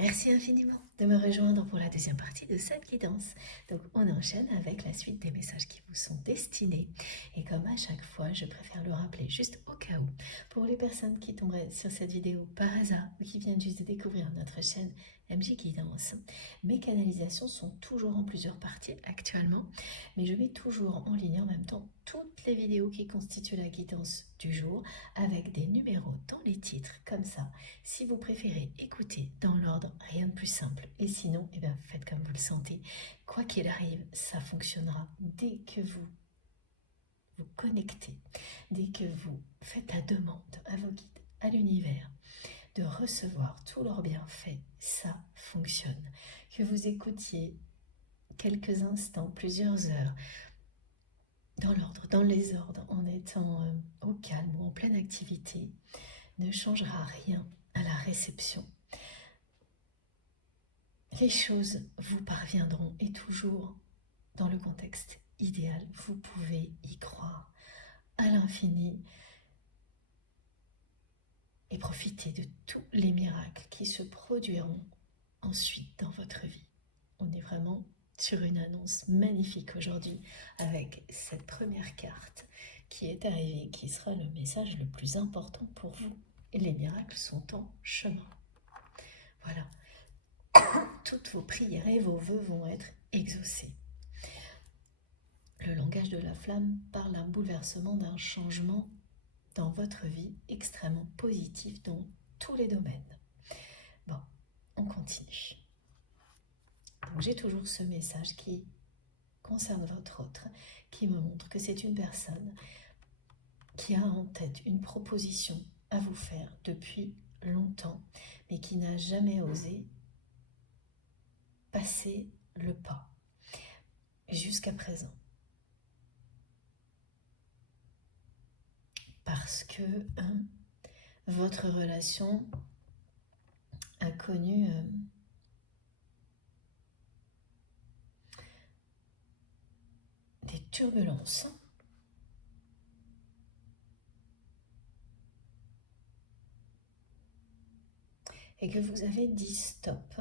Merci infiniment de me rejoindre pour la deuxième partie de cette guidance. Donc on enchaîne avec la suite des messages qui vous sont destinés. Et comme à chaque fois, je préfère le rappeler juste au cas où, pour les personnes qui tomberaient sur cette vidéo par hasard ou qui viennent juste de découvrir notre chaîne MJ Guidance, mes canalisations sont toujours en plusieurs parties actuellement, mais je mets toujours en ligne en même temps toutes les vidéos qui constituent la guidance du jour avec des numéros dans les titres, comme ça. Si vous préférez écouter dans l'ordre, rien de plus simple. Et sinon, eh bien, faites comme vous le sentez. Quoi qu'il arrive, ça fonctionnera dès que vous vous connectez, dès que vous faites la demande à vos guides, à l'univers, de recevoir tous leurs bienfaits. Ça fonctionne. Que vous écoutiez quelques instants, plusieurs heures, dans l'ordre, dans les ordres, en étant au calme ou en pleine activité, ne changera rien à la réception. Les choses vous parviendront et toujours dans le contexte idéal. Vous pouvez y croire à l'infini et profiter de tous les miracles qui se produiront ensuite dans votre vie. On est vraiment sur une annonce magnifique aujourd'hui avec cette première carte qui est arrivée, qui sera le message le plus important pour vous. Et les miracles sont en chemin. Voilà. Toutes vos prières et vos vœux vont être exaucés. Le langage de la flamme parle d'un bouleversement, d'un changement dans votre vie extrêmement positif dans tous les domaines. Bon, on continue. Donc j'ai toujours ce message qui concerne votre autre, qui me montre que c'est une personne qui a en tête une proposition à vous faire depuis longtemps, mais qui n'a jamais osé passer le pas jusqu'à présent. Parce que votre relation a connu des turbulences. Et que vous avez dit stop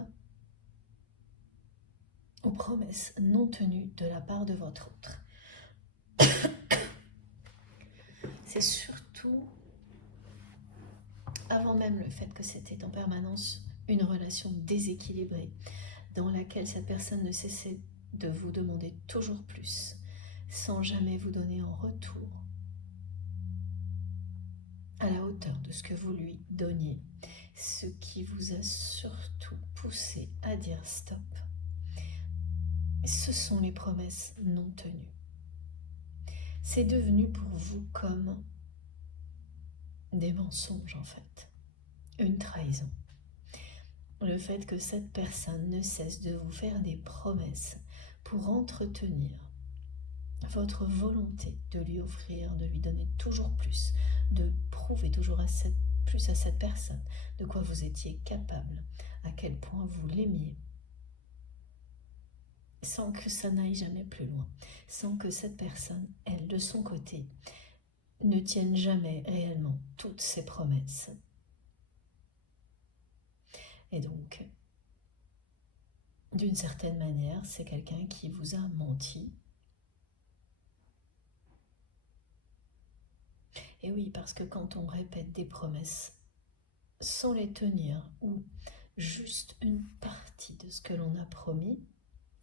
aux promesses non tenues de la part de votre autre. C'est surtout, avant même le fait que c'était en permanence une relation déséquilibrée, dans laquelle cette personne ne cessait de vous demander toujours plus, sans jamais vous donner en retour à la hauteur de ce que vous lui donniez, ce qui vous a surtout poussé à dire stop. Ce sont les promesses non tenues. C'est devenu pour vous comme des mensonges en fait, une trahison. Le fait que cette personne ne cesse de vous faire des promesses pour entretenir votre volonté de lui offrir, de lui donner toujours plus, de prouver toujours plus à cette personne de quoi vous étiez capable, à quel point vous l'aimiez, sans que ça n'aille jamais plus loin, sans que cette personne, elle, de son côté, ne tienne jamais réellement toutes ses promesses. Et donc, d'une certaine manière, c'est quelqu'un qui vous a menti. Et oui, parce que quand on répète des promesses sans les tenir, ou juste une partie de ce que l'on a promis,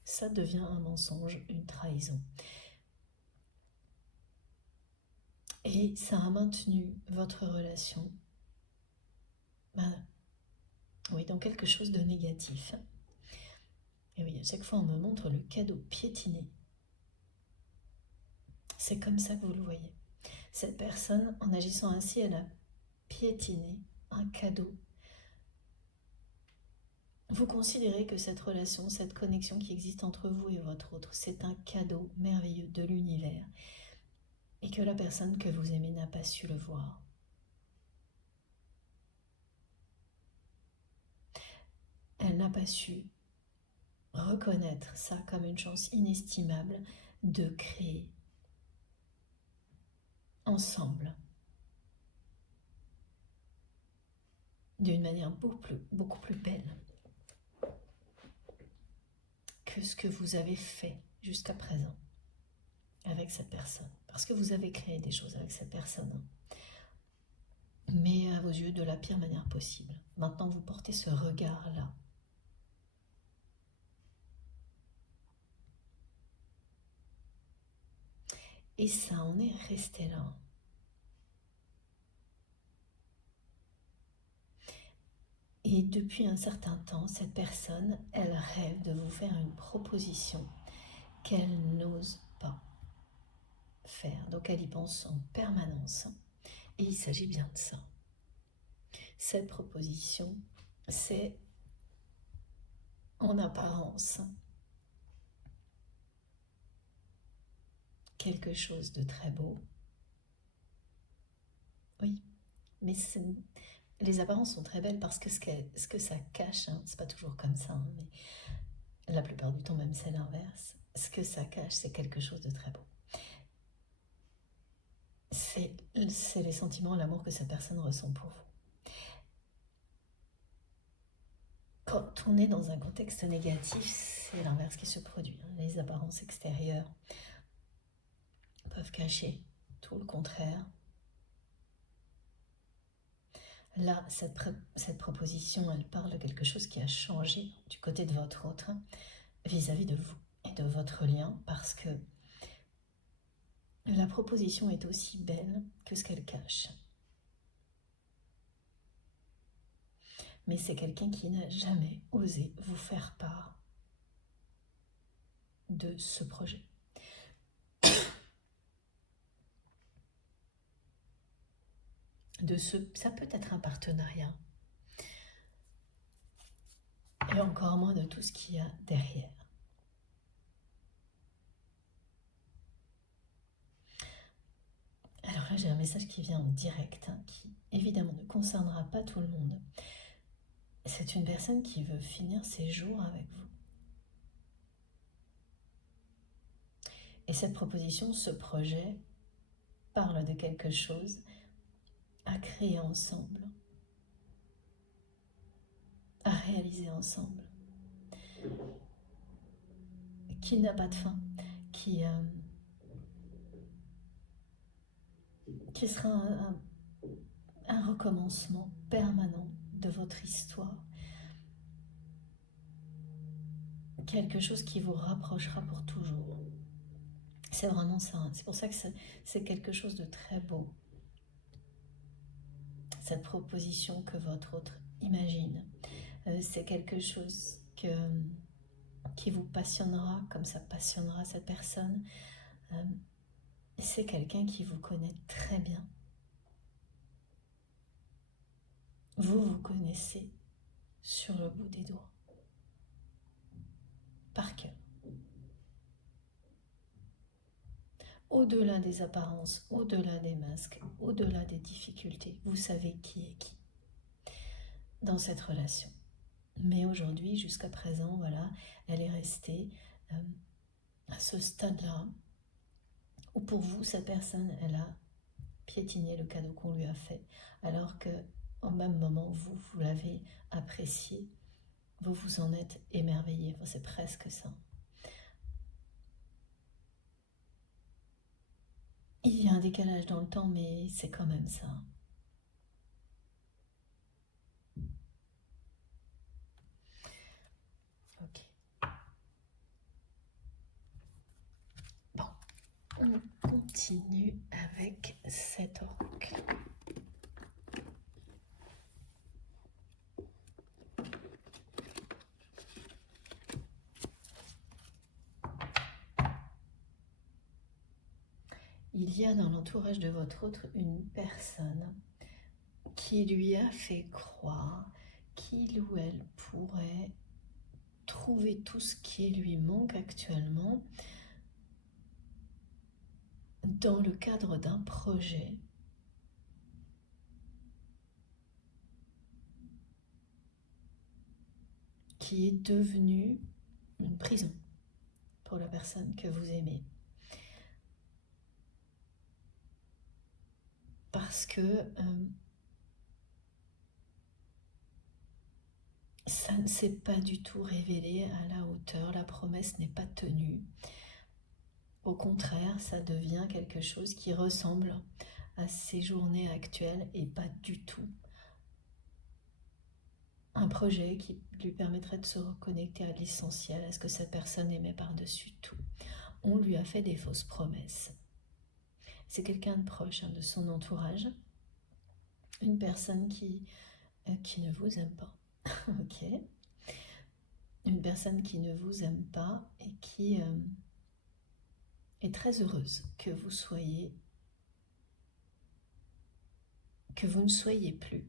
ça devient un mensonge, une trahison. Et ça a maintenu votre relation, oui, dans quelque chose de négatif. Et oui, à chaque fois on me montre le cadeau piétiné. C'est comme ça que vous le voyez. Cette personne, en agissant ainsi, elle a piétiné un cadeau. Vous considérez que cette relation, cette connexion qui existe entre vous et votre autre, c'est un cadeau merveilleux de l'univers et que la personne que vous aimez n'a pas su le voir. Elle n'a pas su reconnaître ça comme une chance inestimable de créer ensemble d'une manière beaucoup plus belle. que ce que vous avez fait jusqu'à présent avec cette personne. Parce que vous avez créé des choses avec cette personne. Mais à vos yeux, de la pire manière possible. Maintenant, vous portez ce regard-là. Et ça en est resté là. Et depuis un certain temps, cette personne, elle rêve de vous faire une proposition qu'elle n'ose pas faire. Donc elle y pense en permanence. Et il s'agit bien de ça. Cette proposition, c'est en apparence quelque chose de très beau. Oui, mais les apparences sont très belles parce que ce que ça cache, hein, c'est pas toujours comme ça, hein, mais la plupart du temps même c'est l'inverse. Ce que ça cache, c'est quelque chose de très beau. C'est les sentiments, l'amour que cette personne ressent pour vous. Quand on est dans un contexte négatif, c'est l'inverse qui se produit. Les apparences extérieures peuvent cacher tout le contraire. Là, cette proposition, elle parle de quelque chose qui a changé du côté de votre autre vis-à-vis de vous et de votre lien, parce que la proposition est aussi belle que ce qu'elle cache. Mais c'est quelqu'un qui n'a jamais osé vous faire part de ce projet. Ça peut être un partenariat. Et encore moins de tout ce qu'il y a derrière. Alors là, j'ai un message qui vient en direct, hein, qui évidemment ne concernera pas tout le monde. C'est une personne qui veut finir ses jours avec vous. Et cette proposition, ce projet, parle de quelque chose à créer ensemble, à réaliser ensemble, qui n'a pas de fin, qui sera un recommencement permanent de votre histoire, quelque chose qui vous rapprochera pour toujours. C'est vraiment ça, hein. C'est pour ça que c'est quelque chose de très beau. Cette proposition que votre autre imagine, c'est quelque chose qui vous passionnera comme ça passionnera cette personne. C'est quelqu'un qui vous connaît très bien. Vous connaissez sur le bout des doigts, par cœur. Au-delà des apparences, au-delà des masques, au-delà des difficultés, vous savez qui est qui dans cette relation. Mais aujourd'hui, jusqu'à présent, voilà, elle est restée à ce stade-là où pour vous, cette personne, elle a piétiné le cadeau qu'on lui a fait, alors que au même moment, vous l'avez apprécié, vous vous en êtes émerveillé. Enfin, c'est presque ça. Il y a un décalage dans le temps, mais c'est quand même ça. Ok. Bon, on continue avec cet oracle. Il y a dans l'entourage de votre autre une personne qui lui a fait croire qu'il ou elle pourrait trouver tout ce qui lui manque actuellement dans le cadre d'un projet qui est devenu une prison pour la personne que vous aimez. Parce que ça ne s'est pas du tout révélé à la hauteur, la promesse n'est pas tenue. Au contraire, ça devient quelque chose qui ressemble à ses journées actuelles et pas du tout un projet qui lui permettrait de se reconnecter à l'essentiel, à ce que cette personne aimait par-dessus tout. On lui a fait des fausses promesses. C'est quelqu'un de proche, hein, de son entourage, une personne qui ne vous aime pas, ok, une personne qui ne vous aime pas et qui est très heureuse que vous ne soyez plus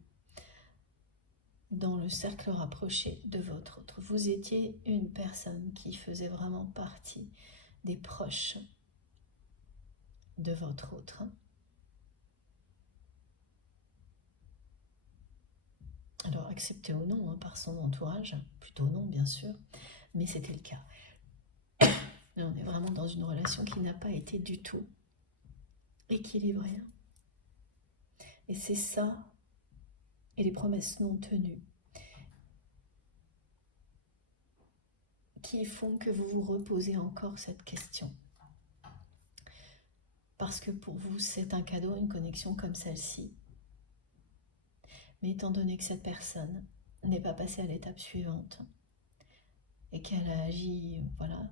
dans le cercle rapproché de votre autre. Vous étiez une personne qui faisait vraiment partie des proches de votre autre. Alors accepté ou non, hein, par son entourage, plutôt non bien sûr, mais c'était le cas. Et on est vraiment dans une relation qui n'a pas été du tout équilibrée. Et c'est ça, et les promesses non tenues, qui font que vous vous reposez encore cette question. Parce que pour vous, c'est un cadeau, une connexion comme celle-ci. Mais étant donné que cette personne n'est pas passée à l'étape suivante et qu'elle a agi, voilà,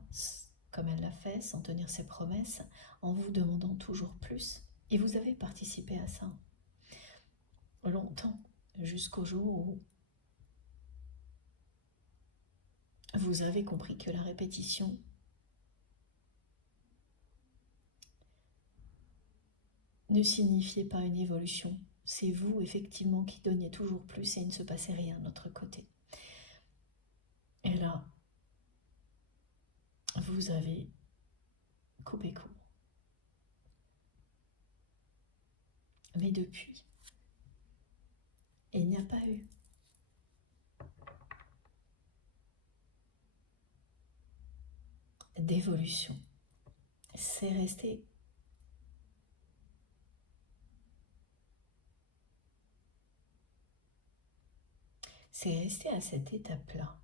comme elle l'a fait, sans tenir ses promesses, en vous demandant toujours plus, et vous avez participé à ça longtemps, jusqu'au jour où vous avez compris que la répétition ne signifiait pas une évolution. C'est vous, effectivement, qui donniez toujours plus et il ne se passait rien de l'autre côté. Et là, vous avez coupé court. Mais depuis, il n'y a pas eu d'évolution. C'est resté à cette étape-là.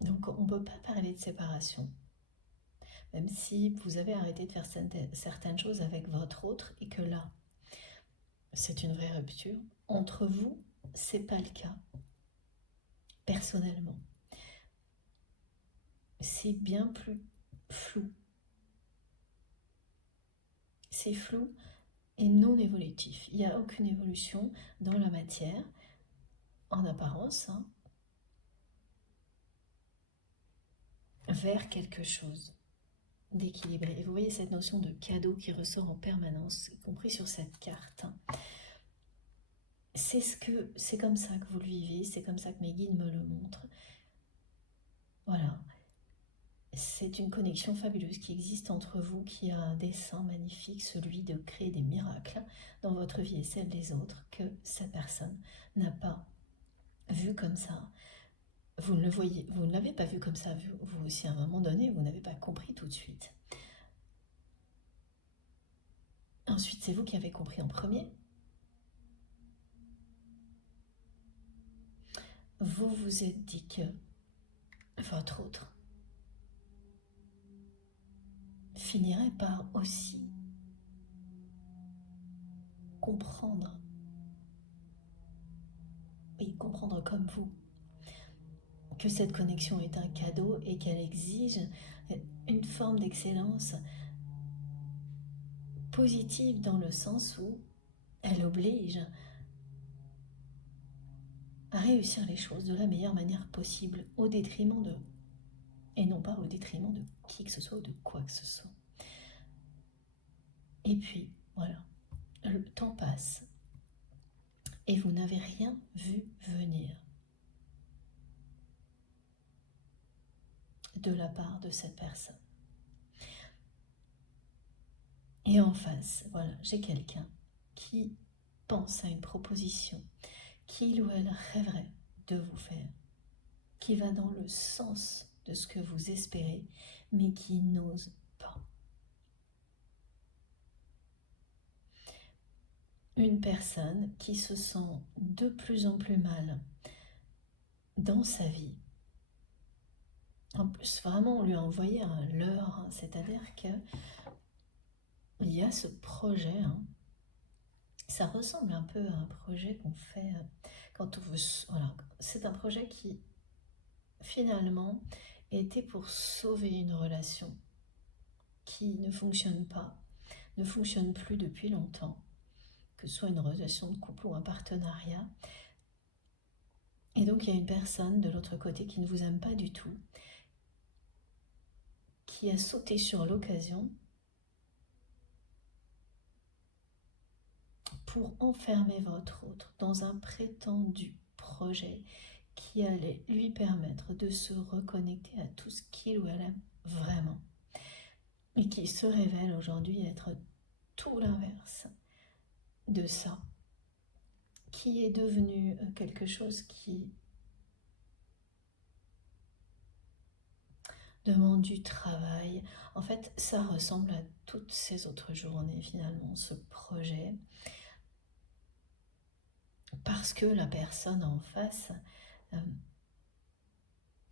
Donc on ne peut pas parler de séparation, même si vous avez arrêté de faire certaines choses avec votre autre et que là, c'est une vraie rupture. Entre vous, c'est pas le cas. Personnellement, c'est bien plus flou. C'est flou et non évolutif. Il n'y a aucune évolution dans la matière, en apparence, hein, vers quelque chose d'équilibré. Et vous voyez cette notion de cadeau qui ressort en permanence, y compris sur cette carte. C'est comme ça que vous le vivez, c'est comme ça que mes guides me le montrent. Voilà. C'est une connexion fabuleuse qui existe entre vous, qui a un dessein magnifique, celui de créer des miracles dans votre vie et celle des autres, que cette personne n'a pas vu comme ça. Vous ne l'avez pas vu comme ça, vous aussi à un moment donné, vous n'avez pas compris tout de suite. Ensuite, c'est vous qui avez compris en premier. Vous vous êtes dit que votre autre finirait par aussi comprendre, oui, comprendre comme vous, que cette connexion est un cadeau et qu'elle exige une forme d'excellence positive dans le sens où elle oblige à réussir les choses de la meilleure manière possible, au détriment de, et non pas au détriment de qui que ce soit ou de quoi que ce soit. Et puis, voilà, le temps passe et vous n'avez rien vu venir de la part de cette personne. Et en face, voilà, j'ai quelqu'un qui pense à une proposition qu'il ou elle rêverait de vous faire, qui va dans le sens de ce que vous espérez, mais qui n'ose pas. Une personne qui se sent de plus en plus mal dans sa vie. En plus, vraiment, on lui a envoyé un leurre, hein, c'est-à-dire qu'il y a ce projet, hein, ça ressemble un peu à un projet qu'on fait quand on veut... Voilà, c'est un projet qui, finalement, était pour sauver une relation qui ne fonctionne pas, ne fonctionne plus depuis longtemps, que ce soit une relation de couple ou un partenariat. Et donc, il y a une personne de l'autre côté qui ne vous aime pas du tout, qui a sauté sur l'occasion pour enfermer votre autre dans un prétendu projet qui allait lui permettre de se reconnecter à tout ce qu'il ou elle aime vraiment et qui se révèle aujourd'hui être tout l'inverse de ça, qui est devenu quelque chose qui demande du travail. En fait, ça ressemble à toutes ces autres journées finalement, ce projet, parce que la personne en face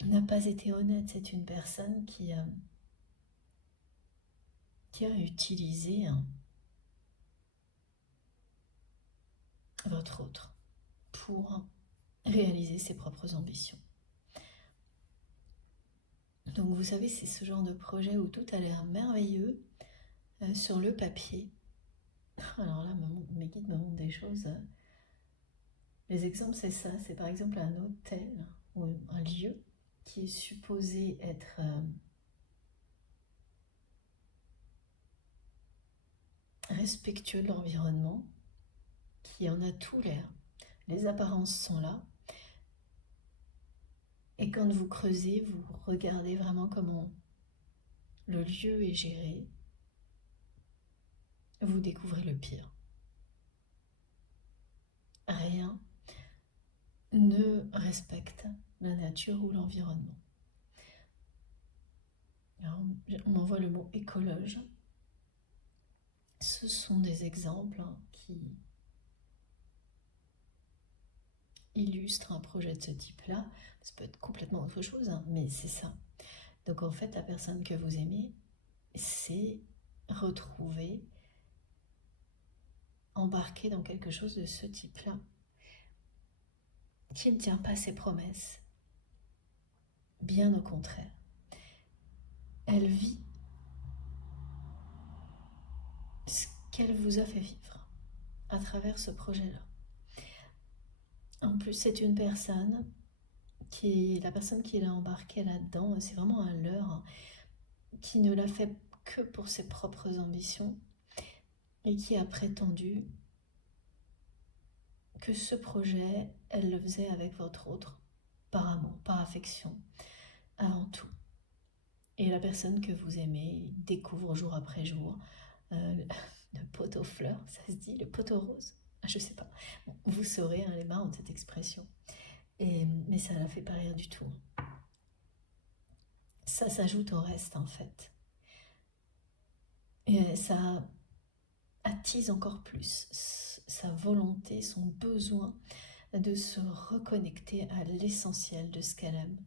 n'a pas été honnête. C'est une personne qui a utilisé votre autre pour réaliser ses propres ambitions. Donc vous savez, c'est ce genre de projet où tout a l'air merveilleux sur le papier. Alors là, mes guides me montrent des choses. Les exemples, c'est ça. C'est par exemple un hôtel ou un lieu qui est supposé être respectueux de l'environnement, qui en a tout l'air. Les apparences sont là. Et quand vous creusez, vous regardez vraiment comment le lieu est géré. Vous découvrez le pire. Rien ne respecte la nature ou l'environnement. Alors, on m'envoie le mot écologe. Ce sont des exemples qui illustrent un projet de ce type-là. Ça peut être complètement autre chose, mais c'est ça. Donc en fait, la personne que vous aimez, c'est retrouver embarqué dans quelque chose de ce type-là, qui ne tient pas ses promesses. Bien au contraire. Elle vit ce qu'elle vous a fait vivre à travers ce projet-là. En plus, c'est une personne la personne qui l'a embarquée là-dedans, c'est vraiment un leurre, qui ne l'a fait que pour ses propres ambitions et qui a prétendu que ce projet, elle le faisait avec votre autre, par amour, par affection, avant tout. Et la personne que vous aimez découvre jour après jour le pot aux fleurs, ça se dit, le pot aux roses, je sais pas. Bon, vous saurez, les marrants de cette expression. Mais ça ne la fait pas rire du tout. Ça s'ajoute au reste en fait. Et ça attise encore plus sa volonté, son besoin de se reconnecter à l'essentiel de ce qu'elle aime,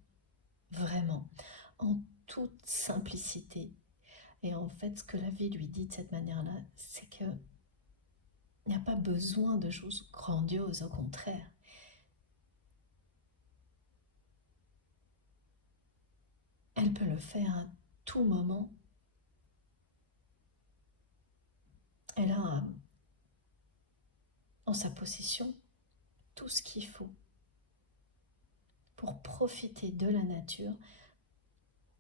vraiment, en toute simplicité. Et en fait, ce que la vie lui dit de cette manière-là, c'est qu'il n'y a pas besoin de choses grandioses, au contraire. Elle peut le faire à tout moment. Elle a en sa possession tout ce qu'il faut pour profiter de la nature,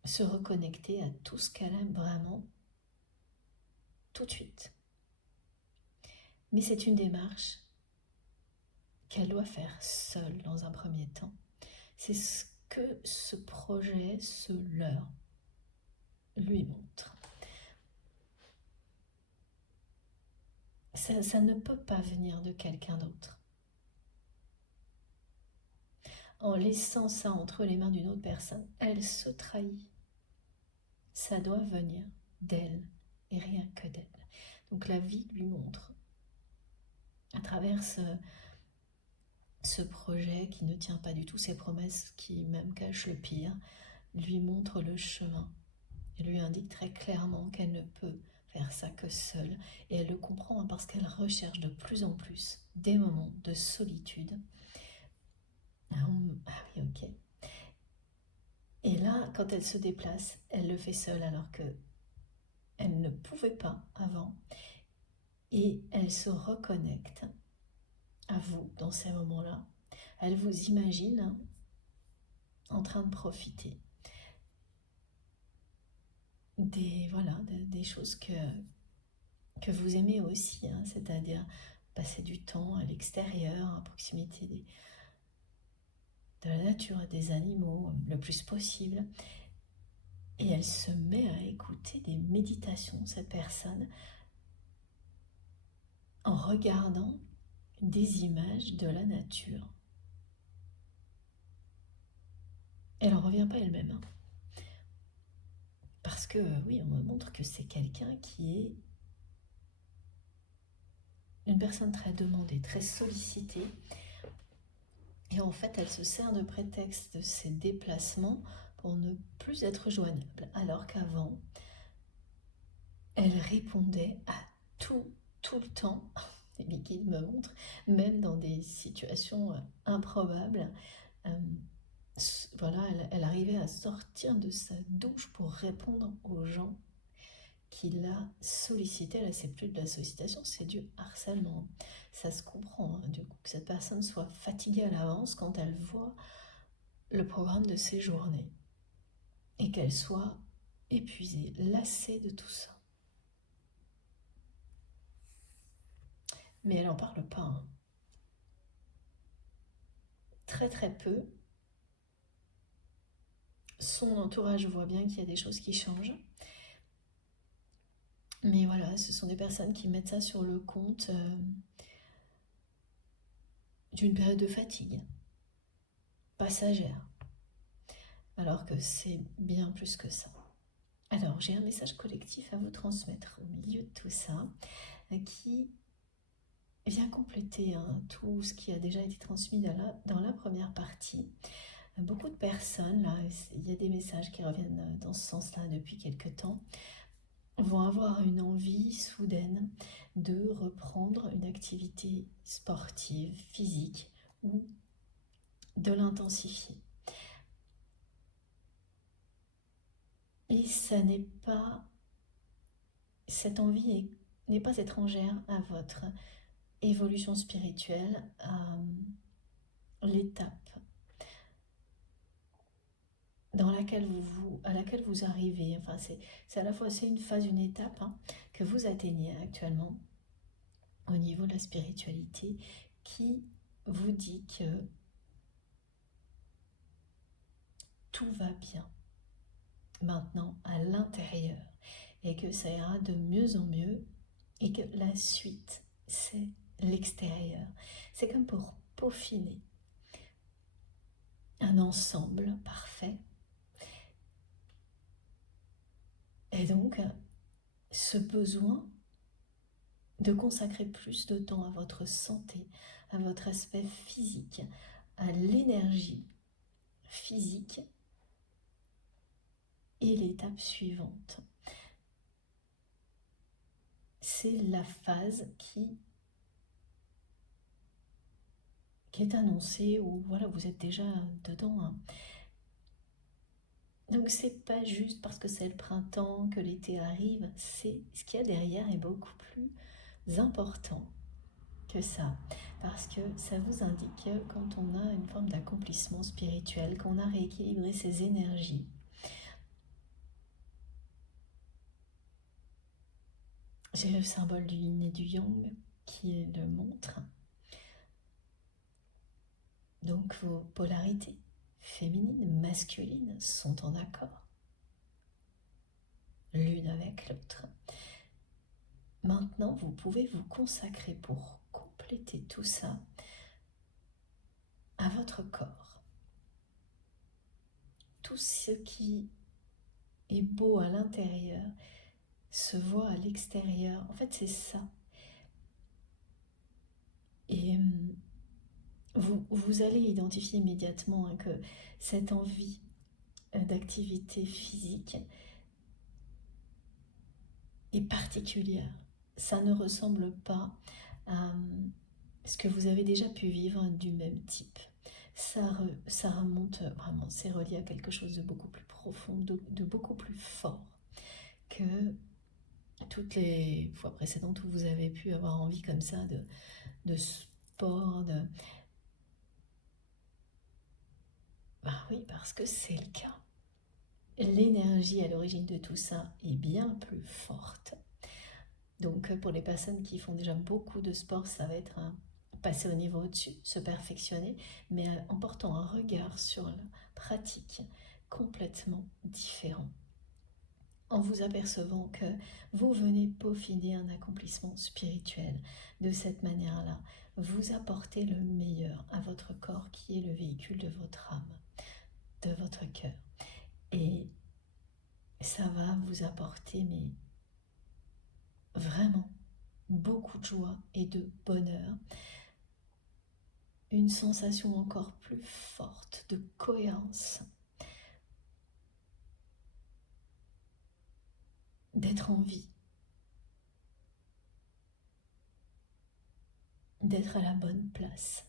se reconnecter à tout ce qu'elle aime vraiment, tout de suite. Mais c'est une démarche qu'elle doit faire seule dans un premier temps. C'est ce que ce projet, ce leurre, lui montre. Ça ne peut pas venir de quelqu'un d'autre. En laissant ça entre les mains d'une autre personne, elle se trahit. Ça doit venir d'elle et rien que d'elle. Donc la vie lui montre, à travers ce projet qui ne tient pas du tout, ces promesses qui même cachent le pire, lui montre le chemin. Elle lui indique très clairement qu'elle ne peut faire ça que seule. Et elle le comprend parce qu'elle recherche de plus en plus des moments de solitude. Ah oui, ok. Et là, quand elle se déplace, elle le fait seule alors que elle ne pouvait pas avant. Et elle se reconnecte à vous dans ces moments-là. Elle vous imagine en train de profiter des choses que vous aimez aussi, hein, c'est-à-dire passer du temps à l'extérieur, à proximité de la nature et des animaux le plus possible. Et elle se met à écouter des méditations, cette personne, en regardant des images de la nature. Elle n'en revient pas elle-même. Hein. Parce que, oui, on me montre que c'est quelqu'un qui est une personne très demandée, très sollicitée. Et en fait, elle se sert de prétexte de ses déplacements pour ne plus être joignable. Alors qu'avant, elle répondait à tout le temps. Les guides me montrent, même dans des situations improbables. Voilà, elle arrivait à sortir de sa douche pour répondre aux gens qui la sollicitaient. Là, c'est plus de la sollicitation, c'est du harcèlement. Ça se comprend, hein, du coup, que cette personne soit fatiguée à l'avance quand elle voit le programme de ses journées et qu'elle soit épuisée, lassée de tout ça. Mais elle n'en parle pas. Hein. Très très peu. Son entourage voit bien qu'il y a des choses qui changent. Mais voilà, ce sont des personnes qui mettent ça sur le compte d'une période de fatigue passagère. Alors que c'est bien plus que ça. Alors, j'ai un message collectif à vous transmettre au milieu de tout ça qui vient compléter tout ce qui a déjà été transmis dans la première partie. Beaucoup de personnes, là, il y a des messages qui reviennent dans ce sens-là depuis quelque temps, vont avoir une envie soudaine de reprendre une activité sportive, physique ou de l'intensifier. Et ça n'est pas, cette envie n'est pas étrangère à votre évolution spirituelle, à l'étape à laquelle vous arrivez. Enfin, c'est à la fois c'est une phase, une étape que vous atteignez actuellement au niveau de la spiritualité qui vous dit que tout va bien maintenant à l'intérieur et que ça ira de mieux en mieux et que la suite c'est l'extérieur. C'est comme pour peaufiner un ensemble parfait. Et donc, ce besoin de consacrer plus de temps à votre santé, à votre aspect physique, à l'énergie physique est l'étape suivante. C'est la phase qui est annoncée ou voilà, vous êtes déjà dedans. Hein. Donc c'est pas juste parce que c'est le printemps que l'été arrive, c'est ce qu'il y a derrière est beaucoup plus important que ça, parce que ça vous indique que quand on a une forme d'accomplissement spirituel, qu'on a rééquilibré ses énergies, j'ai le symbole du yin et du yang qui le montre. Donc vos polarités féminines, masculines sont en accord, l'une avec l'autre. Maintenant, vous pouvez vous consacrer pour compléter tout ça à votre corps. Tout ce qui est beau à l'intérieur se voit à l'extérieur. En fait, c'est ça. Et vous allez identifier immédiatement que cette envie d'activité physique est particulière. Ça ne ressemble pas à ce que vous avez déjà pu vivre du même type. Ça remonte vraiment, c'est relié à quelque chose de beaucoup plus profond, de beaucoup plus fort que toutes les fois précédentes où vous avez pu avoir envie comme ça de sport, bah oui, parce que c'est le cas. L'énergie à l'origine de tout ça est bien plus forte. Donc pour les personnes qui font déjà beaucoup de sport, ça va être passer au niveau au-dessus, se perfectionner, mais en portant un regard sur la pratique complètement différent. En vous apercevant que vous venez peaufiner un accomplissement spirituel de cette manière-là, vous apportez le meilleur à votre corps qui est le véhicule de votre âme, de votre cœur. Et ça va vous apporter mais vraiment beaucoup de joie et de bonheur, une sensation encore plus forte de cohérence, d'être en vie, d'être à la bonne place,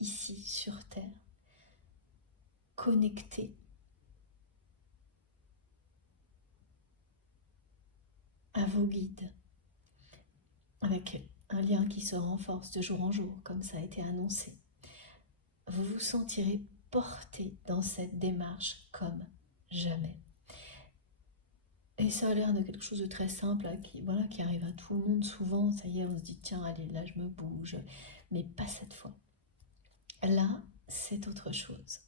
ici sur Terre, connecté à vos guides, avec un lien qui se renforce de jour en jour, comme ça a été annoncé. Vous vous sentirez porté dans cette démarche comme jamais. Et ça a l'air de quelque chose de très simple, qui arrive à tout le monde souvent. Ça y est, on se dit, tiens, allez, là, je me bouge. Mais pas cette fois. Là, c'est autre chose.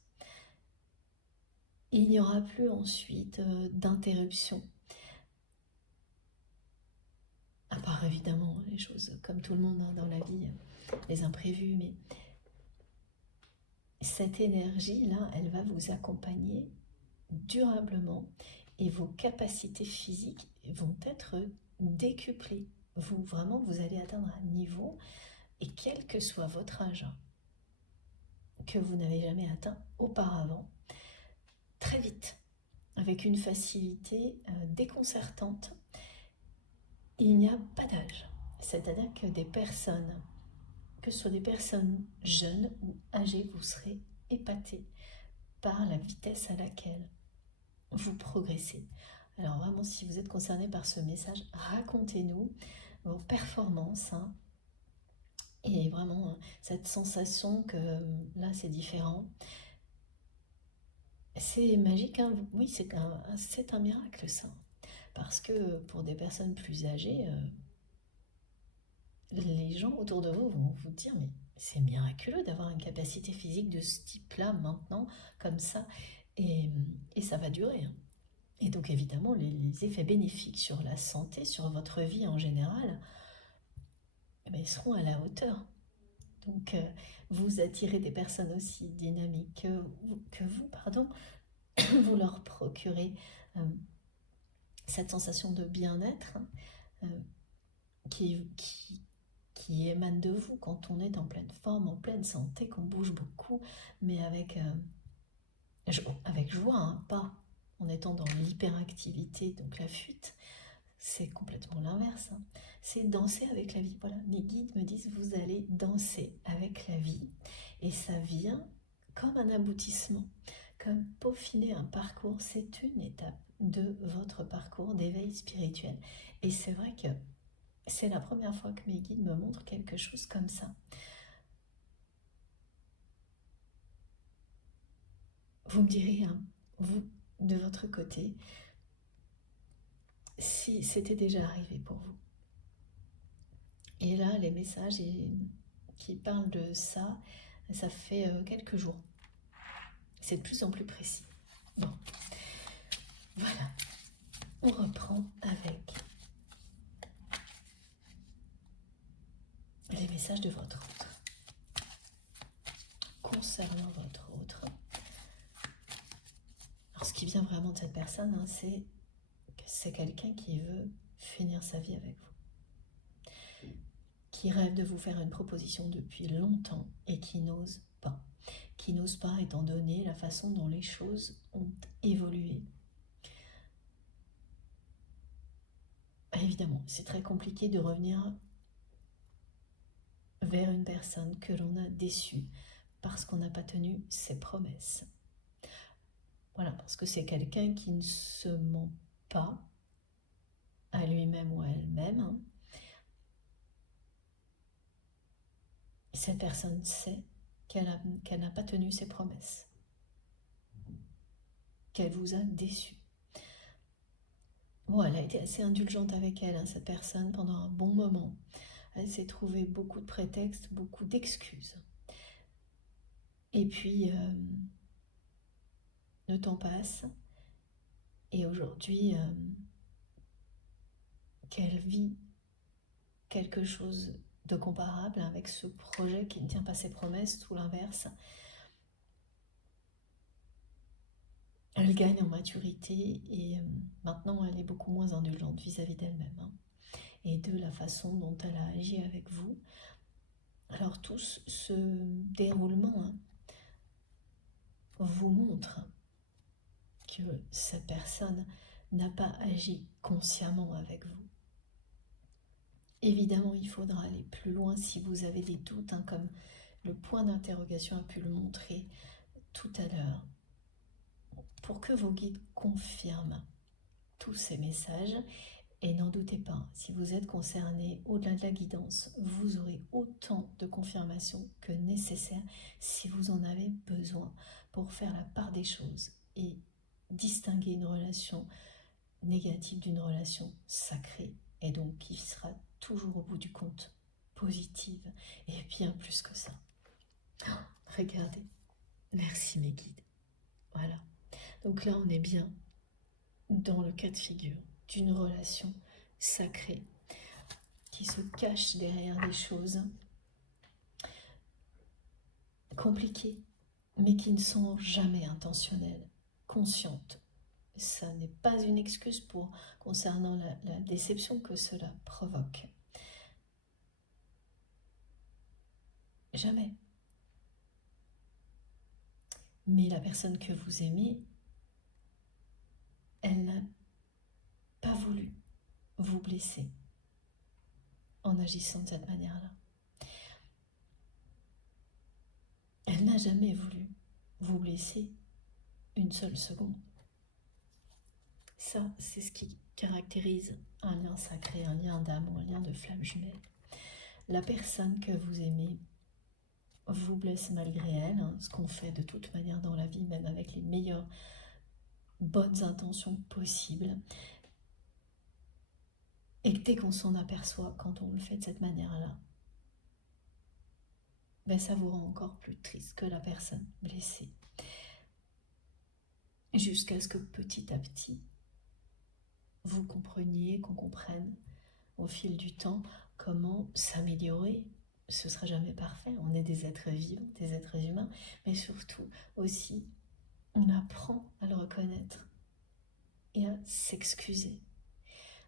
Il n'y aura plus ensuite d'interruption. À part évidemment les choses comme tout le monde dans la vie, les imprévus, mais cette énergie-là, elle va vous accompagner durablement et vos capacités physiques vont être décuplées. Vous allez atteindre un niveau, et quel que soit votre âge, que vous n'avez jamais atteint auparavant, très vite, avec une facilité déconcertante. Il n'y a pas d'âge. C'est-à-dire que que ce soit des personnes jeunes ou âgées, vous serez épatés par la vitesse à laquelle vous progressez. Alors vraiment, si vous êtes concerné par ce message, racontez-nous vos performances, et vraiment cette sensation que là c'est différent. C'est magique, oui, c'est un miracle ça. Parce que pour des personnes plus âgées, les gens autour de vous vont vous dire, mais c'est miraculeux d'avoir une capacité physique de ce type-là maintenant, comme ça, et ça va durer. Et donc évidemment, les effets bénéfiques sur la santé, sur votre vie en général, ils seront à la hauteur. Donc vous attirez des personnes aussi dynamiques que vous, vous leur procurez cette sensation de bien-être qui émane de vous quand on est en pleine forme, en pleine santé, qu'on bouge beaucoup, mais avec joie, pas en étant dans l'hyperactivité, donc la fuite. C'est complètement l'inverse. C'est danser avec la vie. Voilà, mes guides me disent, vous allez danser avec la vie. Et ça vient comme un aboutissement, comme peaufiner un parcours. C'est une étape de votre parcours d'éveil spirituel. Et c'est vrai que c'est la première fois que mes guides me montrent quelque chose comme ça. Vous me direz, vous, de votre côté, si c'était déjà arrivé pour vous. Et là, les messages qui parlent de ça, ça fait quelques jours. C'est de plus en plus précis. Bon, voilà. On reprend avec les messages de votre autre. Concernant votre autre, alors ce qui vient vraiment de cette personne, c'est que c'est quelqu'un qui veut finir sa vie avec vous, qui rêve de vous faire une proposition depuis longtemps et qui n'ose pas. Qui n'ose pas étant donné la façon dont les choses ont évolué. Évidemment, c'est très compliqué de revenir vers une personne que l'on a déçue parce qu'on n'a pas tenu ses promesses. Voilà, parce que c'est quelqu'un qui ne se ment pas à lui-même ou à elle-même. Cette personne sait qu'elle n'a pas tenu ses promesses, qu'elle vous a déçu. Bon, elle a été assez indulgente avec elle, hein, cette personne, pendant un bon moment. Elle s'est trouvée beaucoup de prétextes, beaucoup d'excuses. Et puis, le temps passe, et aujourd'hui, qu'elle vit quelque chose de comparable avec ce projet qui ne tient pas ses promesses, tout l'inverse. Elle gagne en maturité et maintenant elle est beaucoup moins indulgente vis-à-vis d'elle-même, hein, et de la façon dont elle a agi avec vous. Alors tout ce déroulement, hein, vous montre que cette personne n'a pas agi consciemment avec vous. Évidemment, il faudra aller plus loin si vous avez des doutes, hein, comme le point d'interrogation a pu le montrer tout à l'heure, pour que vos guides confirment tous ces messages. Et n'en doutez pas, si vous êtes concerné, au-delà de la guidance, vous aurez autant de confirmations que nécessaire si vous en avez besoin pour faire la part des choses et distinguer une relation négative d'une relation sacrée, et donc qui sera toujours au bout du compte positive et bien plus que ça. Regardez, merci mes guides. Voilà, donc là on est bien dans le cas de figure d'une relation sacrée qui se cache derrière des choses compliquées, mais qui ne sont jamais intentionnelles, conscientes. Ça n'est pas une excuse pour concernant la déception que cela provoque. Jamais. Mais la personne que vous aimez, elle n'a pas voulu vous blesser en agissant de cette manière-là. Elle n'a jamais voulu vous blesser une seule seconde. Ça, c'est ce qui caractérise un lien sacré, un lien d'âme ou un lien de flamme jumelle. La personne que vous aimez vous blesse malgré elle, hein, ce qu'on fait de toute manière dans la vie, même avec les meilleures bonnes intentions possibles. Et dès qu'on s'en aperçoit, quand on le fait de cette manière-là, ben ça vous rend encore plus triste que la personne blessée. Jusqu'à ce que petit à petit, vous compreniez, qu'on comprenne au fil du temps comment s'améliorer. Ce ne sera jamais parfait, on est des êtres vivants, des êtres humains, mais surtout aussi, on apprend à le reconnaître et à s'excuser,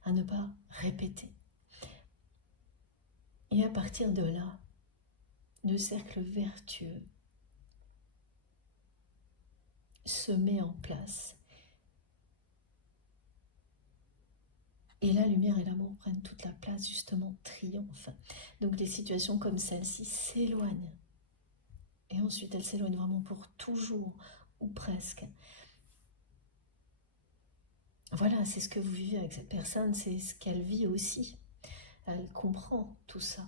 à ne pas répéter. Et à partir de là, le cercle vertueux se met en place. Et la lumière et l'amour prennent toute la place, justement, triomphent. Donc des situations comme celle-ci s'éloignent. Et ensuite, elles s'éloignent vraiment pour toujours, ou presque. Voilà, c'est ce que vous vivez avec cette personne, c'est ce qu'elle vit aussi. Elle comprend tout ça.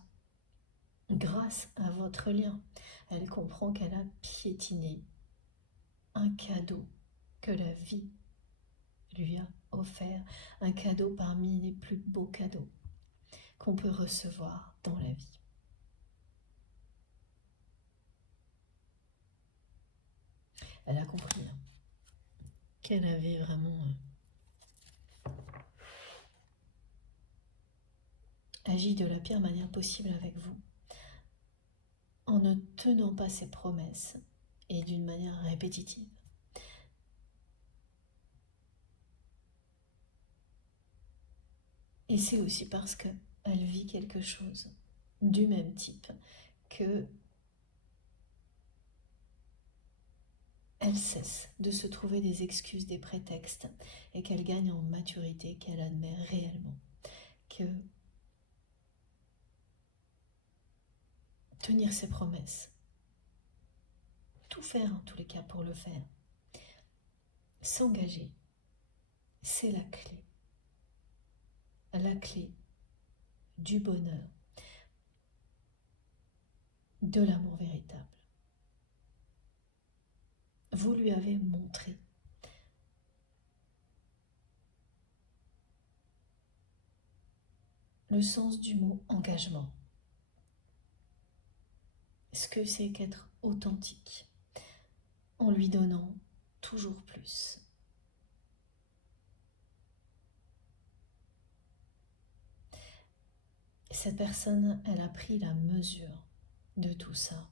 Grâce à votre lien, elle comprend qu'elle a piétiné un cadeau que la vie lui a offert, un cadeau parmi les plus beaux cadeaux qu'on peut recevoir dans la vie. Elle a compris qu'elle avait vraiment agi de la pire manière possible avec vous, en ne tenant pas ses promesses et d'une manière répétitive. Et c'est aussi parce qu'elle vit quelque chose du même type, que elle cesse de se trouver des excuses, des prétextes, et qu'elle gagne en maturité, qu'elle admet réellement que tenir ses promesses, tout faire en tous les cas pour le faire, s'engager, c'est la clé du bonheur, de l'amour véritable. Vous lui avez montré le sens du mot engagement. Ce que c'est qu'être authentique, en lui donnant toujours plus. Cette personne, elle a pris la mesure de tout ça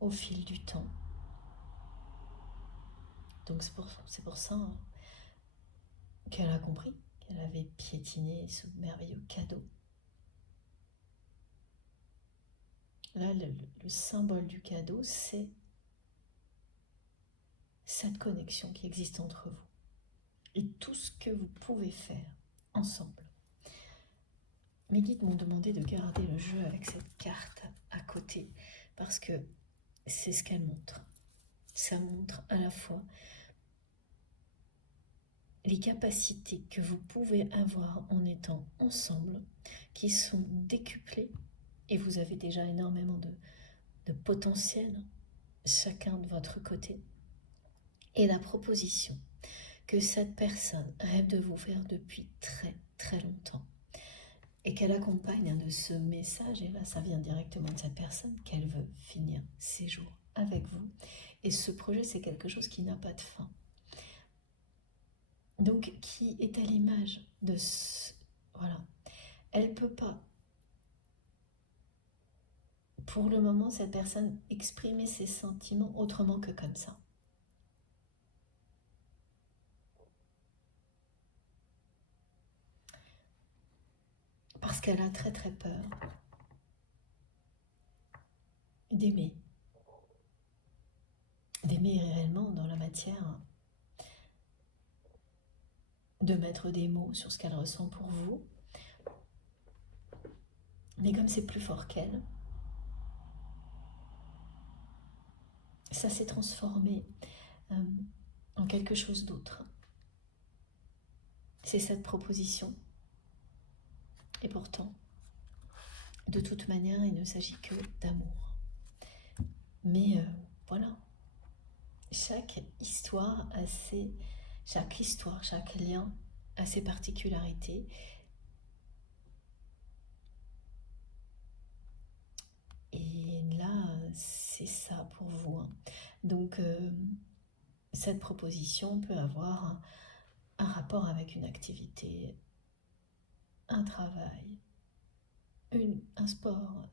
au fil du temps. Donc c'est pour ça qu'elle a compris qu'elle avait piétiné ce merveilleux cadeau. Là, le symbole du cadeau, c'est cette connexion qui existe entre vous et tout ce que vous pouvez faire ensemble. Mes guides m'ont demandé de garder le jeu avec cette carte à côté parce que c'est ce qu'elle montre. Ça montre à la fois les capacités que vous pouvez avoir en étant ensemble, qui sont décuplées, et vous avez déjà énormément de potentiel, chacun de votre côté, et la proposition que cette personne rêve de vous faire depuis très très longtemps, et qu'elle accompagne de ce message, et là ça vient directement de cette personne, qu'elle veut finir ses jours avec vous, et ce projet c'est quelque chose qui n'a pas de fin. Donc, qui est à l'image de ce... Voilà. Elle ne peut pas, pour le moment, cette personne, exprimer ses sentiments autrement que comme ça. Parce qu'elle a très très peur d'aimer. D'aimer réellement dans la matière, de mettre des mots sur ce qu'elle ressent pour vous. Mais comme c'est plus fort qu'elle, ça s'est transformé en quelque chose d'autre. C'est cette proposition. Et pourtant, de toute manière, il ne s'agit que d'amour. Mais voilà, chaque histoire, chaque lien a ses particularités. Et là, c'est ça pour vous. Donc, cette proposition peut avoir un rapport avec une activité, un travail, un sport,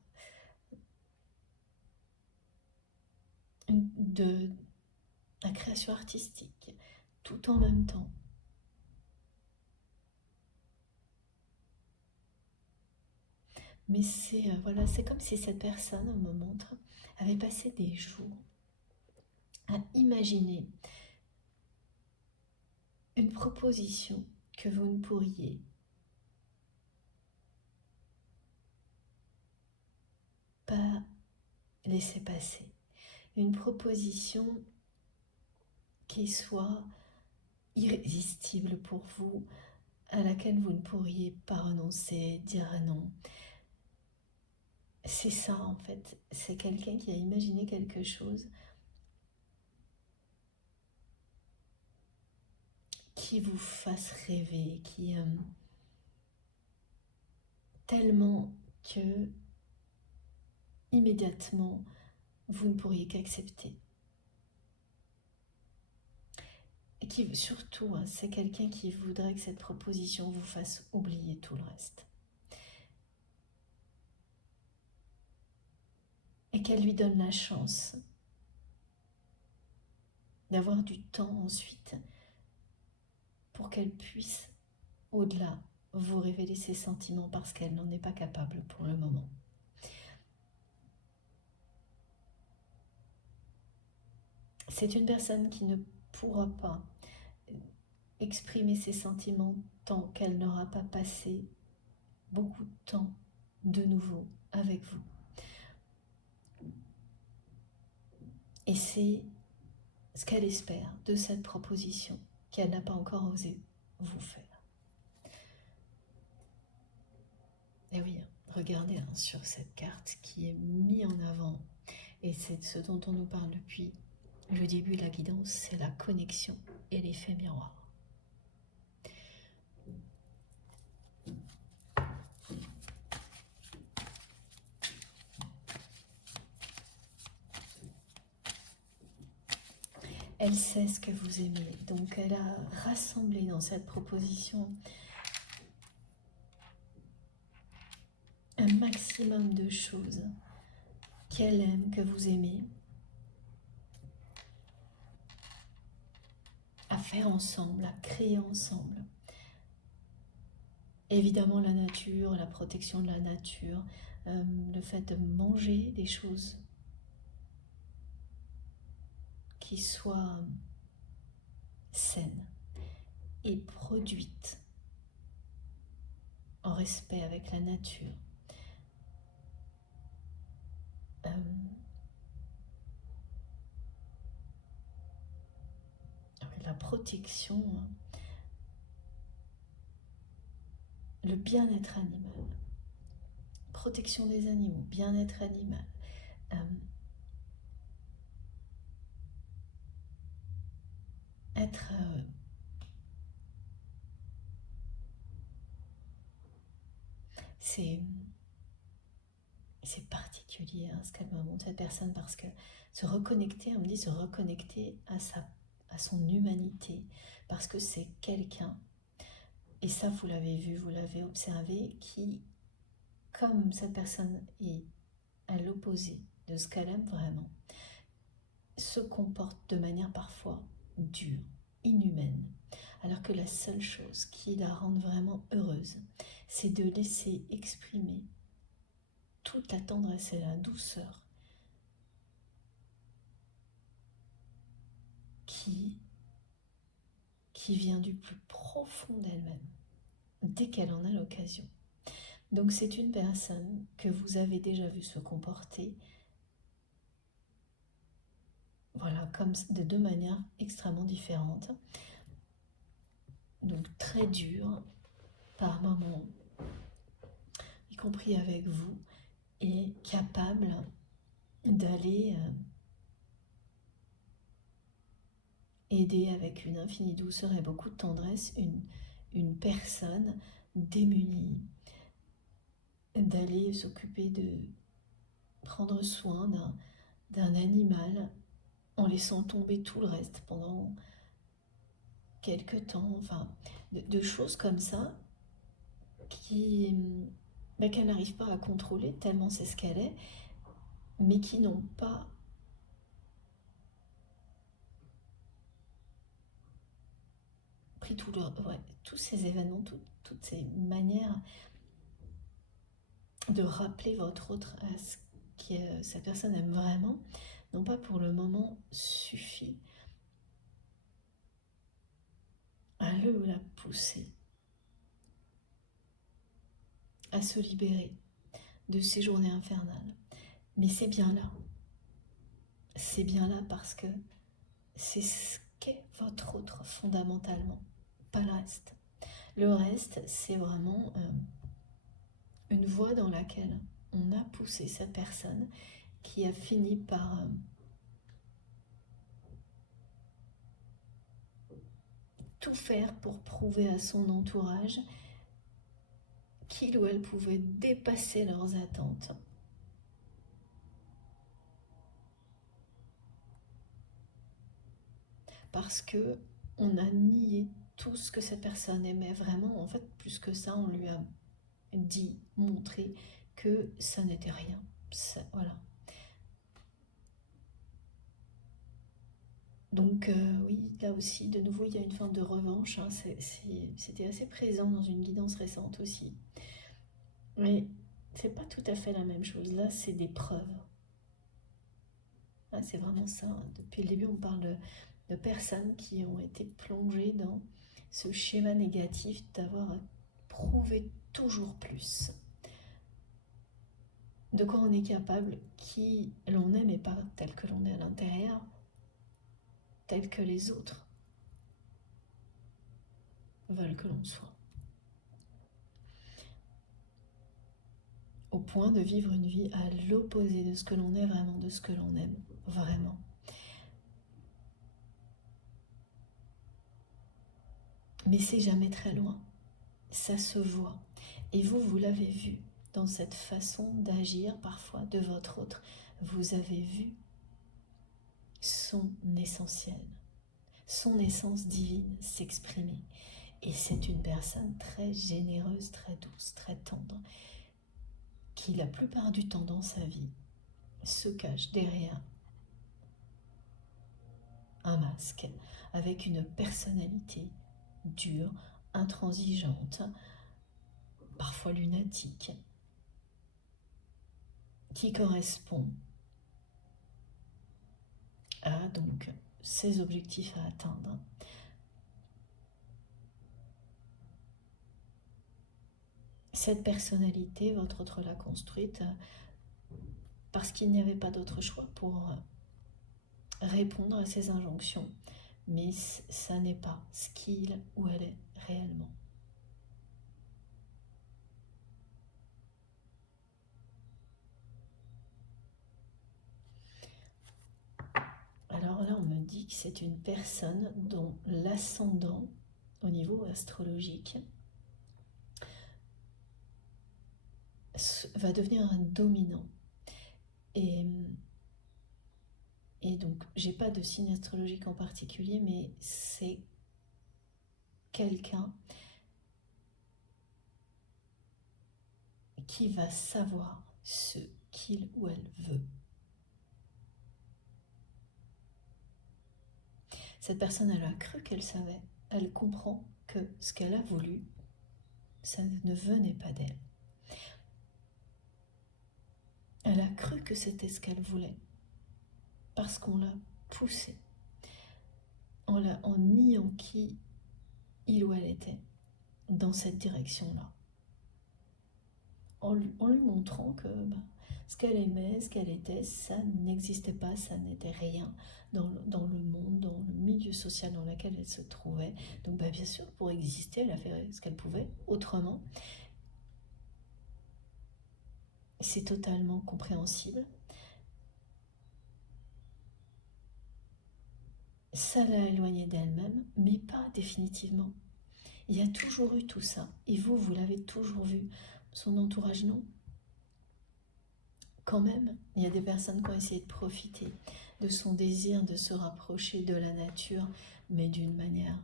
la création artistique, tout en même temps. Mais voilà, c'est comme si cette personne, on me montre, avait passé des jours à imaginer une proposition que vous ne pourriez pas laisser passer. Une proposition qui soit irrésistible pour vous, à laquelle vous ne pourriez pas renoncer, dire non. C'est ça en fait, c'est quelqu'un qui a imaginé quelque chose qui vous fasse rêver, qui tellement que immédiatement vous ne pourriez qu'accepter. Et qui surtout, c'est quelqu'un qui voudrait que cette proposition vous fasse oublier tout le reste. Et qu'elle lui donne la chance d'avoir du temps ensuite pour qu'elle puisse, au-delà vous révéler ses sentiments parce qu'elle n'en est pas capable pour le moment. C'est une personne qui ne pourra pas exprimer ses sentiments tant qu'elle n'aura pas passé beaucoup de temps de nouveau avec vous. Et c'est ce qu'elle espère de cette proposition qu'elle n'a pas encore osé vous faire. Et oui, regardez sur cette carte qui est mise en avant, et c'est ce dont on nous parle depuis le début de la guidance, c'est la connexion et l'effet miroir. Elle sait ce que vous aimez, donc elle a rassemblé dans cette proposition un maximum de choses qu'elle aime, que vous aimez, à faire ensemble, à créer ensemble. Évidemment la nature, la protection de la nature, le fait de manger des choses qui soient saines et produites en respect avec la nature. La protection, le bien-être animal, protection des animaux, bien-être animal, être c'est particulier ce qu'elle me montre cette personne, parce que se reconnecter, on me dit se reconnecter à son humanité, parce que c'est quelqu'un, et ça vous l'avez vu, vous l'avez observé, qui, comme cette personne est à l'opposé de ce qu'elle aime vraiment, se comporte de manière parfois dure, inhumaine, alors que la seule chose qui la rende vraiment heureuse, c'est de laisser exprimer toute la tendresse et la douceur qui vient du plus profond d'elle-même, dès qu'elle en a l'occasion. Donc c'est une personne que vous avez déjà vu se comporter, voilà, comme de deux manières extrêmement différentes. Donc très dure par moments, y compris avec vous, et capable d'aller aider avec une infinie douceur et beaucoup de tendresse une personne démunie, d'aller s'occuper de prendre soin d'un animal en laissant tomber tout le reste pendant quelques temps, enfin de choses comme ça qu'elle n'arrive pas à contrôler tellement c'est ce qu'elle est, mais qui n'ont pas pris tous ces événements, toutes ces manières de rappeler votre autre à ce que cette personne aime vraiment, n'ont pas pour le moment suffi à le ou la pousser à se libérer de ces journées infernales. Mais c'est bien là. C'est bien là parce que c'est ce qu'est votre autre fondamentalement, pas le reste. Le reste, c'est vraiment une voie dans laquelle on a poussé cette personne qui a fini par tout faire pour prouver à son entourage qu'il ou elle pouvait dépasser leurs attentes. Parce que on a nié tout ce que cette personne aimait vraiment. En fait, plus que ça, on lui a dit, montré que ça n'était rien. Ça, voilà. Donc oui, là aussi, de nouveau, il y a une forme de revanche. Hein. C'était assez présent dans une guidance récente aussi. Mais c'est pas tout à fait la même chose. Là, c'est des preuves. Ah, c'est vraiment ça. Hein. Depuis le début, on parle de personnes qui ont été plongées dans ce schéma négatif d'avoir prouvé toujours plus de quoi on est capable, qui l'on est, mais pas tel que l'on est à l'intérieur, tel que les autres veulent que l'on soit. Au point de vivre une vie à l'opposé de ce que l'on est vraiment, de ce que l'on aime vraiment. Mais c'est jamais très loin. Ça se voit. Et vous, vous l'avez vu dans cette façon d'agir parfois de votre autre. Vous avez vu son essentiel, son essence divine s'exprimer. Et c'est une personne très généreuse, très douce, très tendre, qui la plupart du temps dans sa vie se cache derrière un masque, avec une personnalité dure, intransigeante, parfois lunatique, qui correspond à donc ses objectifs à atteindre. Cette personnalité, votre autre l'a construite parce qu'il n'y avait pas d'autre choix pour répondre à ces injonctions, mais ça n'est pas ce qu'il ou elle est réellement. Alors là, on me dit que c'est une personne dont l'ascendant, au niveau astrologique, va devenir un dominant. Et donc, j'ai pas de signe astrologique en particulier, mais c'est quelqu'un qui va savoir ce qu'il ou elle veut. Cette personne, elle a cru qu'elle savait. Elle comprend que ce qu'elle a voulu, ça ne venait pas d'elle. Elle a cru que c'était ce qu'elle voulait, parce qu'on l'a poussée, en niant qui il ou elle était dans cette direction-là. En lui montrant que ce qu'elle aimait, ce qu'elle était, ça n'existait pas, ça n'était rien dans le monde, dans le milieu social dans lequel elle se trouvait. Donc bien sûr, pour exister, elle a fait ce qu'elle pouvait autrement. C'est totalement compréhensible. Ça l'a éloignée d'elle-même, mais pas définitivement. Il y a toujours eu tout ça, et vous l'avez toujours vu. Son entourage, non. Quand même, il y a des personnes qui ont essayé de profiter de son désir de se rapprocher de la nature, mais d'une manière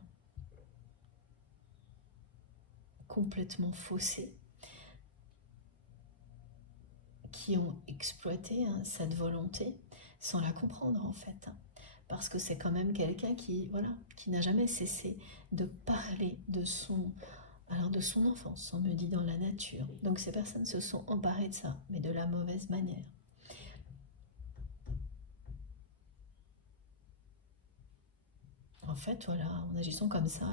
complètement faussée, qui ont exploité cette volonté sans la comprendre en fait. Parce que c'est quand même quelqu'un qui n'a jamais cessé de parler de son enfance, on me dit dans la nature. Donc ces personnes se sont emparées de ça, mais de la mauvaise manière. En fait, voilà, en agissant comme ça,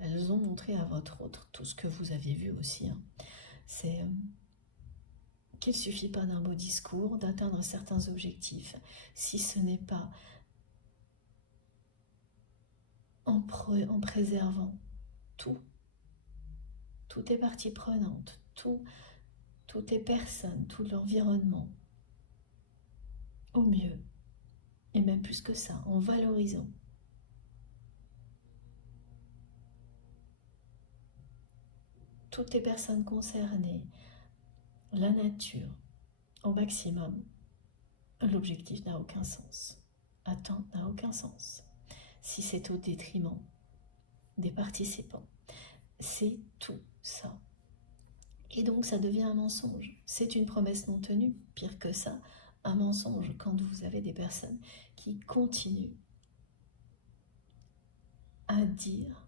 elles ont montré à votre autre tout ce que vous aviez vu aussi. Hein. C'est qu'il ne suffit pas d'un beau discours, d'atteindre certains objectifs, si ce n'est pas en préservant toutes les parties prenantes, toutes les personnes, tout l'environnement, au mieux, et même plus que ça, en valorisant. Toutes les personnes concernées, la nature, au maximum, l'objectif n'a aucun sens. Atteindre n'a aucun sens. Si c'est au détriment des participants, c'est tout ça. Et donc ça devient un mensonge. C'est une promesse non tenue, pire que ça, un mensonge quand vous avez des personnes qui continuent dire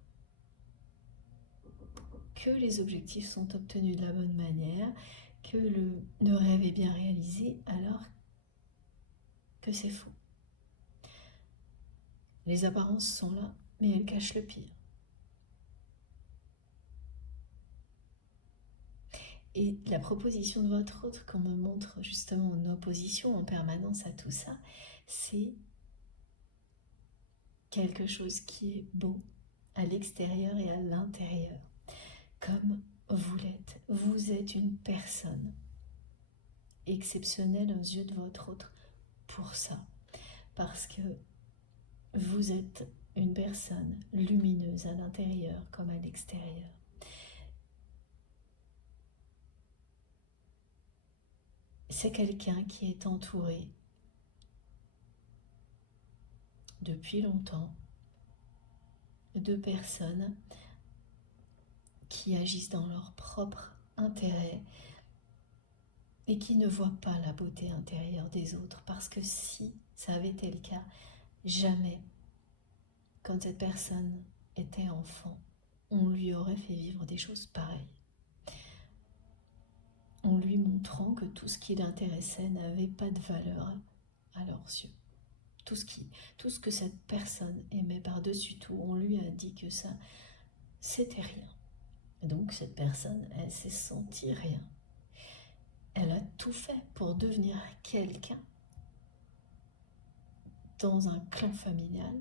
que les objectifs sont obtenus de la bonne manière, que le rêve est bien réalisé, alors que c'est faux. Les apparences sont là, mais elles cachent le pire. Et la proposition de votre autre, qu'on me montre justement en opposition en permanence à tout ça, c'est quelque chose qui est beau à l'extérieur et à l'intérieur. Comme vous l'êtes. Vous êtes une personne exceptionnelle aux yeux de votre autre pour ça. Parce que vous êtes une personne lumineuse à l'intérieur comme à l'extérieur. C'est quelqu'un qui est entouré depuis longtemps de personnes qui agissent dans leur propre intérêt et qui ne voient pas la beauté intérieure des autres. Parce que si ça avait été le cas, jamais, quand cette personne était enfant, on lui aurait fait vivre des choses pareilles. En lui montrant que tout ce qui l'intéressait n'avait pas de valeur à leurs yeux. Tout ce que cette personne aimait par-dessus tout, on lui a dit que ça, c'était rien. Donc cette personne, elle s'est sentie rien. Elle a tout fait pour devenir quelqu'un dans un clan familial,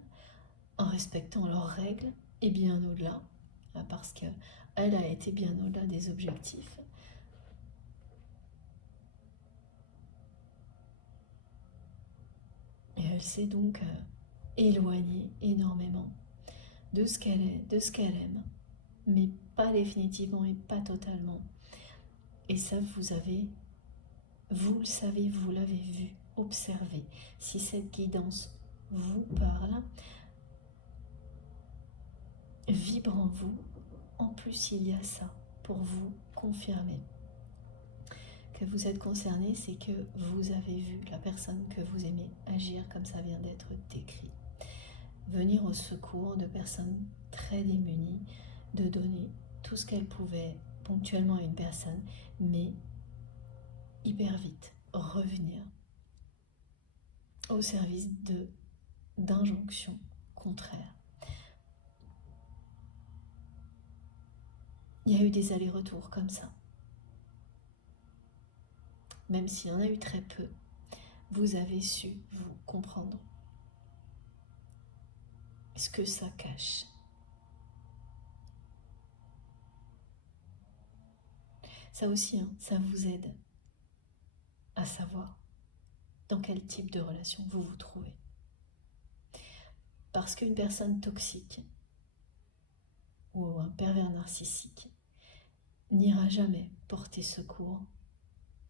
en respectant leurs règles et bien au-delà, parce qu'elle a été bien au-delà des objectifs. Et elle s'est donc éloignée énormément de ce qu'elle est, de ce qu'elle aime, mais pas définitivement et pas totalement. Et ça, vous le savez, vous l'avez vu, observé. Si cette guidance vous parle, vibre en vous. En plus, il y a ça pour vous confirmer que vous êtes concerné, c'est que vous avez vu la personne que vous aimez agir comme ça vient d'être décrit. Venir au secours de personnes très démunies, de donner tout ce qu'elle pouvait ponctuellement à une personne, mais hyper vite revenir au service d'injonctions contraires. Il y a eu des allers-retours comme ça. Même s'il y en a eu très peu, vous avez su vous comprendre ce que ça cache. Ça aussi, ça vous aide à savoir dans quel type de relation vous vous trouvez. Parce qu'une personne toxique ou un pervers narcissique n'ira jamais porter secours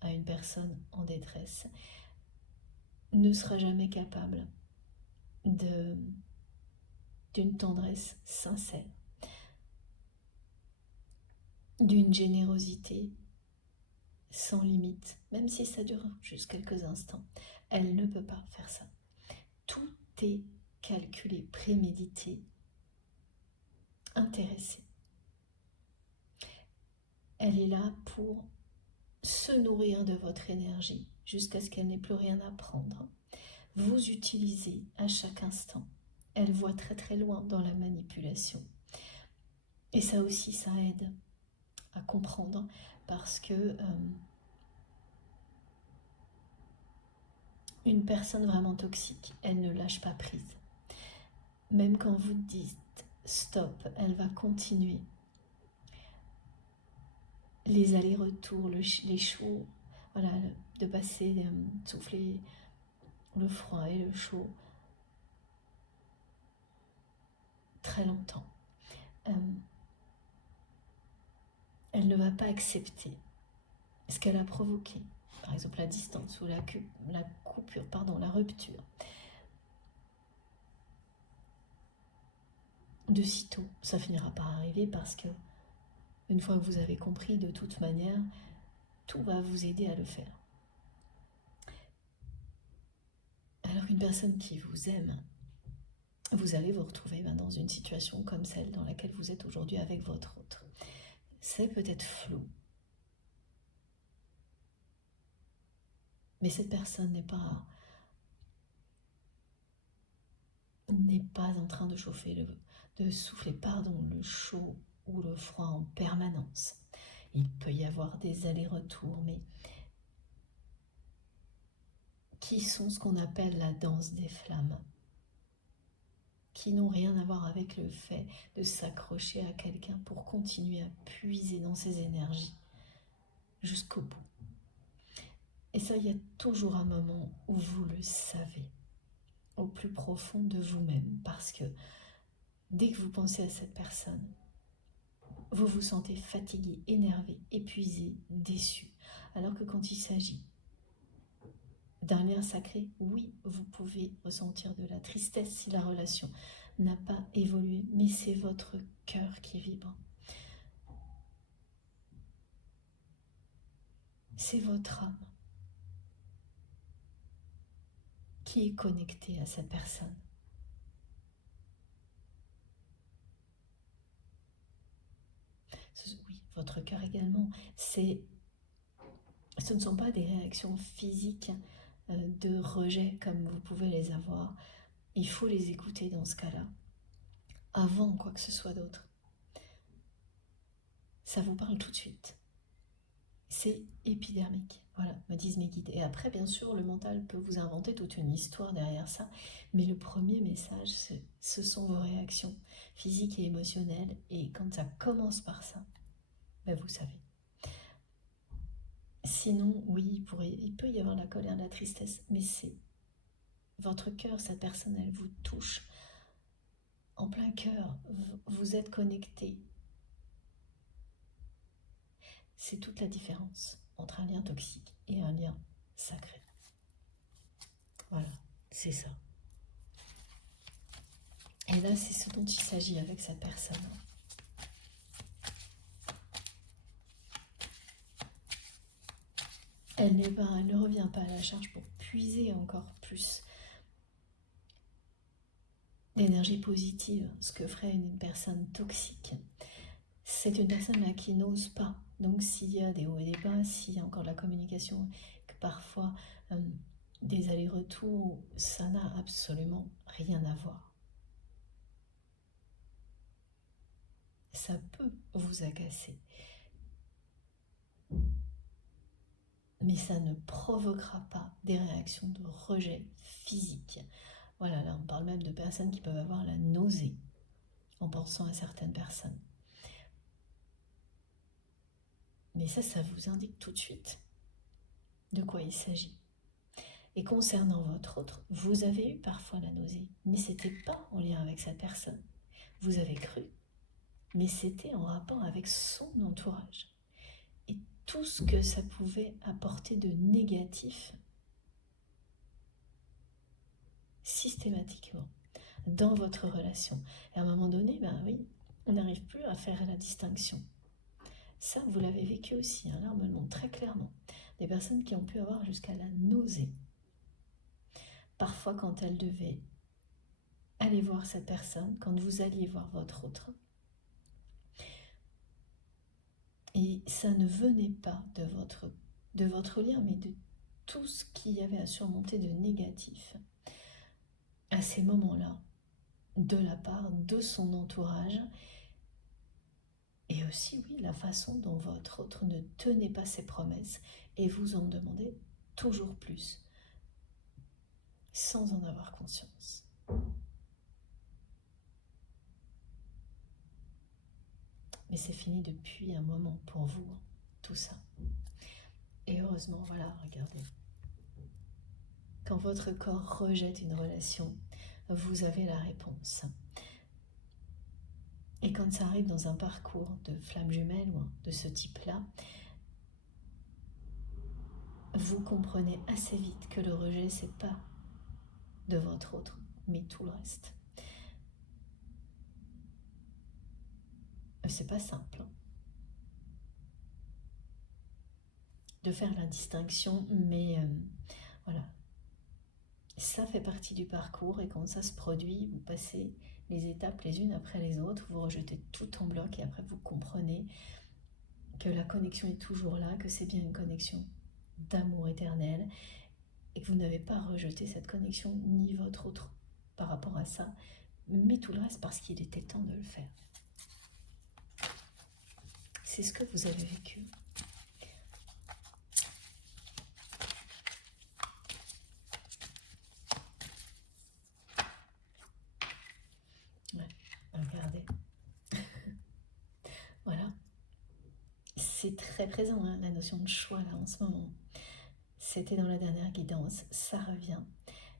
à une personne en détresse, ne sera jamais capable d'une tendresse sincère, d'une générosité sans limite, même si ça dure juste quelques instants. Elle ne peut pas faire ça. Tout est calculé, prémédité, intéressé. Elle est là pour se nourrir de votre énergie jusqu'à ce qu'elle n'ait plus rien à prendre. Vous utilisez à chaque instant. Elle voit très très loin dans la manipulation. Et ça aussi, ça aide à comprendre parce que une personne vraiment toxique, elle ne lâche pas prise. Même quand vous dites stop, elle va continuer. Les allers-retours, les chauds, voilà, de passer, souffler le froid et le chaud très longtemps. Elle ne va pas accepter ce qu'elle a provoqué, par exemple la distance ou la rupture. De sitôt, ça finira par arriver parce que une fois que vous avez compris, de toute manière, tout va vous aider à le faire. Alors qu'une personne qui vous aime vous allez vous retrouver dans une situation comme celle dans laquelle vous êtes aujourd'hui avec votre autre. C'est peut-être flou, mais cette personne n'est pas en train de chauffer, de souffler, le chaud ou le froid en permanence. Il peut y avoir des allers-retours, mais qui sont ce qu'on appelle la danse des flammes, qui n'ont rien à voir avec le fait de s'accrocher à quelqu'un pour continuer à puiser dans ses énergies jusqu'au bout. Et ça, il y a toujours un moment où vous le savez, au plus profond de vous-même, parce que dès que vous pensez à cette personne, vous vous sentez fatigué, énervé, épuisé, déçu. Alors que quand il s'agit d'un lien sacré, oui, vous pouvez ressentir de la tristesse si la relation n'a pas évolué, mais c'est votre cœur qui vibre. C'est votre âme qui est connectée à cette personne. Oui, votre cœur également. Ce ne sont pas des réactions physiques de rejet comme vous pouvez les avoir. Il faut les écouter dans ce cas-là, avant quoi que ce soit d'autre. Ça vous parle tout de suite. C'est épidermique, voilà, me disent mes guides. Et après, bien sûr, le mental peut vous inventer toute une histoire derrière ça, mais le premier message, ce sont vos réactions physiques et émotionnelles, et quand ça commence par ça, vous savez. Sinon, oui, il peut y avoir la colère, la tristesse, mais c'est votre cœur, cette personne, elle vous touche en plein cœur, vous êtes connecté. C'est toute la différence entre un lien toxique et un lien sacré. Voilà, c'est ça. Et là, c'est ce dont il s'agit avec cette personne. Elle ne revient pas à la charge pour puiser encore plus d'énergie positive, ce que ferait une personne toxique. C'est une personne là qui n'ose pas. Donc s'il y a des hauts et des bas, s'il y a encore de la communication, que parfois des allers-retours, ça n'a absolument rien à voir. Ça peut vous agacer, mais ça ne provoquera pas des réactions de rejet physique. Voilà, là on parle même de personnes qui peuvent avoir la nausée en pensant à certaines personnes. Mais ça vous indique tout de suite de quoi il s'agit. Et concernant votre autre, vous avez eu parfois la nausée, mais ce n'était pas en lien avec cette personne. Vous avez cru, mais c'était en rapport avec son entourage. Et tout ce que ça pouvait apporter de négatif, systématiquement, dans votre relation. Et à un moment donné, oui, on n'arrive plus à faire la distinction. Ça, vous l'avez vécu aussi, là on me le montre très clairement. Des personnes qui ont pu avoir jusqu'à la nausée. Parfois, quand elles devaient aller voir cette personne, quand vous alliez voir votre autre, et ça ne venait pas de votre lien, mais de tout ce qu'il y avait à surmonter de négatif à ces moments-là, de la part de son entourage, et aussi, oui, la façon dont votre autre ne tenait pas ses promesses et vous en demandait toujours plus, sans en avoir conscience. Mais c'est fini depuis un moment pour vous, tout ça. Et heureusement, voilà, regardez. Quand votre corps rejette une relation, vous avez la réponse. Et quand ça arrive dans un parcours de flamme jumelle ou de ce type-là, vous comprenez assez vite que le rejet, c'est pas de votre autre, mais tout le reste. C'est pas simple de faire la distinction, mais voilà. Ça fait partie du parcours et quand ça se produit, vous passez les étapes les unes après les autres, vous rejetez tout en bloc et après vous comprenez que la connexion est toujours là, que c'est bien une connexion d'amour éternel et que vous n'avez pas rejeté cette connexion ni votre autre par rapport à ça, mais tout le reste parce qu'il était temps de le faire. C'est ce que vous avez vécu. Ouais, regardez. Voilà. C'est très présent, hein, la notion de choix là en ce moment. C'était dans la dernière guidance, ça revient.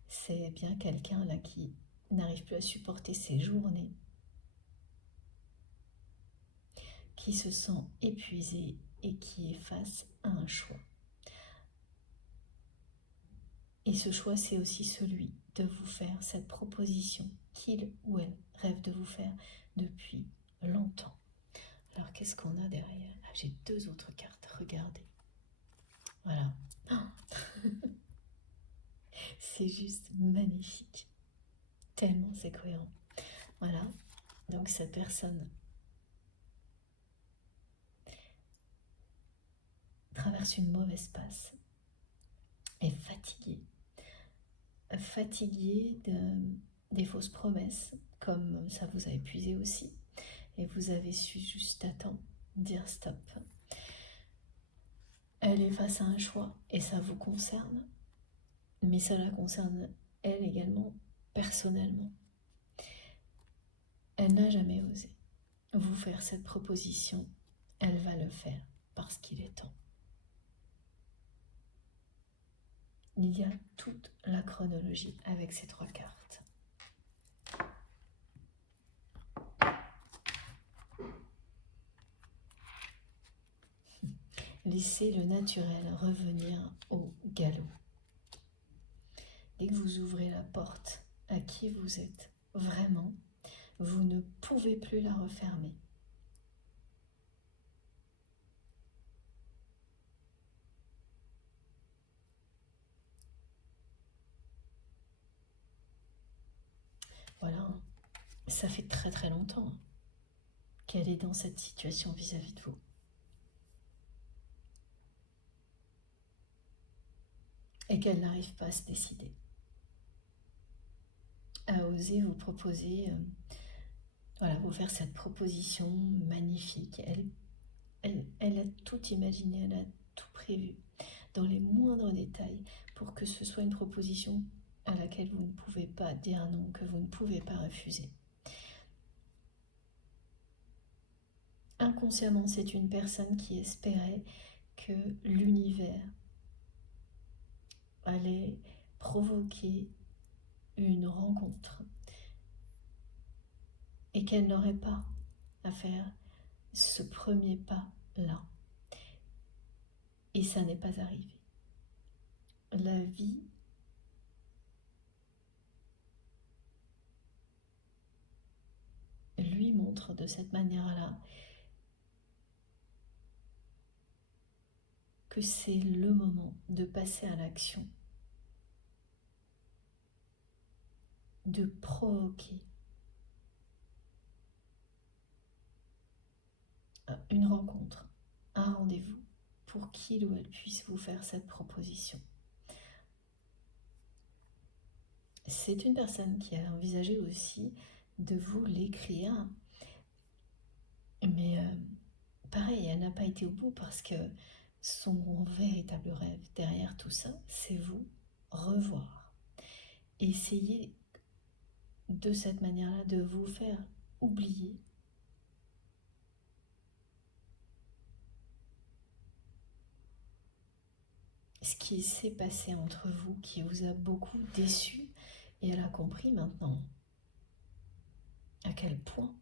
C'est bien quelqu'un là qui n'arrive plus à supporter ses journées, qui se sent épuisé et qui est face à un choix. Et ce choix, c'est aussi celui de vous faire cette proposition qu'il ou elle rêve de vous faire depuis longtemps. Alors, qu'est-ce qu'on a derrière? Ah, j'ai 2 autres cartes, regardez. Voilà. Oh c'est juste magnifique. Tellement c'est cohérent. Voilà. Donc, cette personne traverse une mauvaise passe, est fatiguée. Fatiguée des fausses promesses, comme ça vous a épuisé aussi. Et vous avez su juste à temps dire stop. Elle est face à un choix et ça vous concerne, mais ça la concerne elle également personnellement. Elle n'a jamais osé vous faire cette proposition, elle va le faire parce qu'il est temps. Il y a toute la chronologie avec ces 3 cartes. Laissez le naturel revenir au galop. Dès que vous ouvrez la porte à qui vous êtes vraiment, vous ne pouvez plus la refermer. Voilà, ça fait très très longtemps qu'elle est dans cette situation vis-à-vis de vous. Et qu'elle n'arrive pas à se décider, à oser vous proposer, voilà, vous faire cette proposition magnifique. Elle a tout imaginé, elle a tout prévu, dans les moindres détails, pour que ce soit une proposition à laquelle vous ne pouvez pas dire non, que vous ne pouvez pas refuser. Inconsciemment, c'est une personne qui espérait que l'univers allait provoquer une rencontre et qu'elle n'aurait pas à faire ce premier pas là. Et ça n'est pas arrivé. La vie lui montre de cette manière-là que c'est le moment de passer à l'action, de provoquer une rencontre, un rendez-vous, pour qu'il ou elle puisse vous faire cette proposition. C'est une personne qui a envisagé aussi de vous l'écrire, mais pareil, elle n'a pas été au bout parce que son véritable rêve derrière tout ça, c'est vous revoir. Essayez de cette manière-là de vous faire oublier ce qui s'est passé entre vous, qui vous a beaucoup déçu, et elle a compris maintenant à quel point,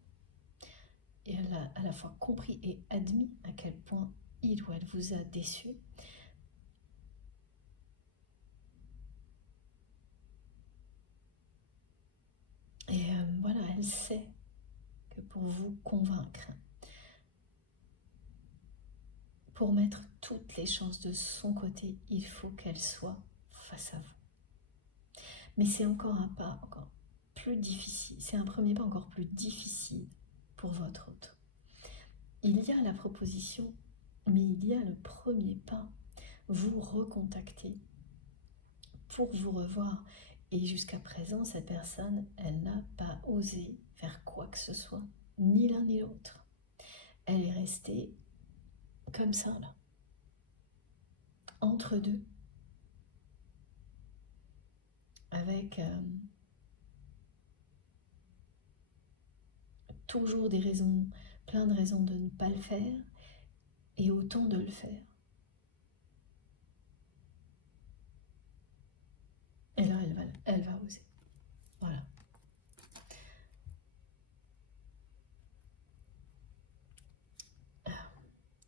et elle a à la fois compris et admis à quel point il ou elle vous a déçu. Et voilà, elle sait que pour vous convaincre, pour mettre toutes les chances de son côté, il faut qu'elle soit face à vous. Mais c'est encore un pas encore plus difficile. C'est un premier pas encore plus difficile pour votre hôte. Il y a la proposition, mais il y a le premier pas. Vous recontactez pour vous revoir. Et jusqu'à présent, cette personne, elle n'a pas osé faire quoi que ce soit, ni l'un ni l'autre. Elle est restée comme ça, là, entre deux, avec toujours des raisons, plein de raisons de ne pas le faire, et autant de le faire. Et là, elle va oser. Voilà.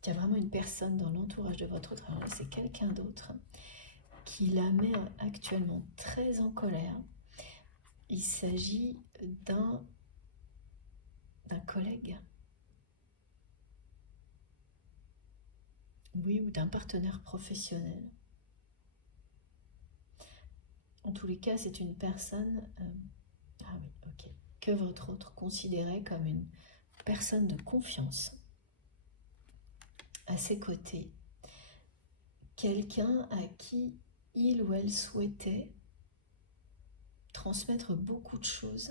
Il y a vraiment une personne dans l'entourage de votre autre, alors là, c'est quelqu'un d'autre, qui la met actuellement très en colère. Il s'agit d'un collègue, oui, ou d'un partenaire professionnel. En tous les cas, c'est une personne que votre autre considérait comme une personne de confiance à ses côtés. Quelqu'un à qui il ou elle souhaitait transmettre beaucoup de choses.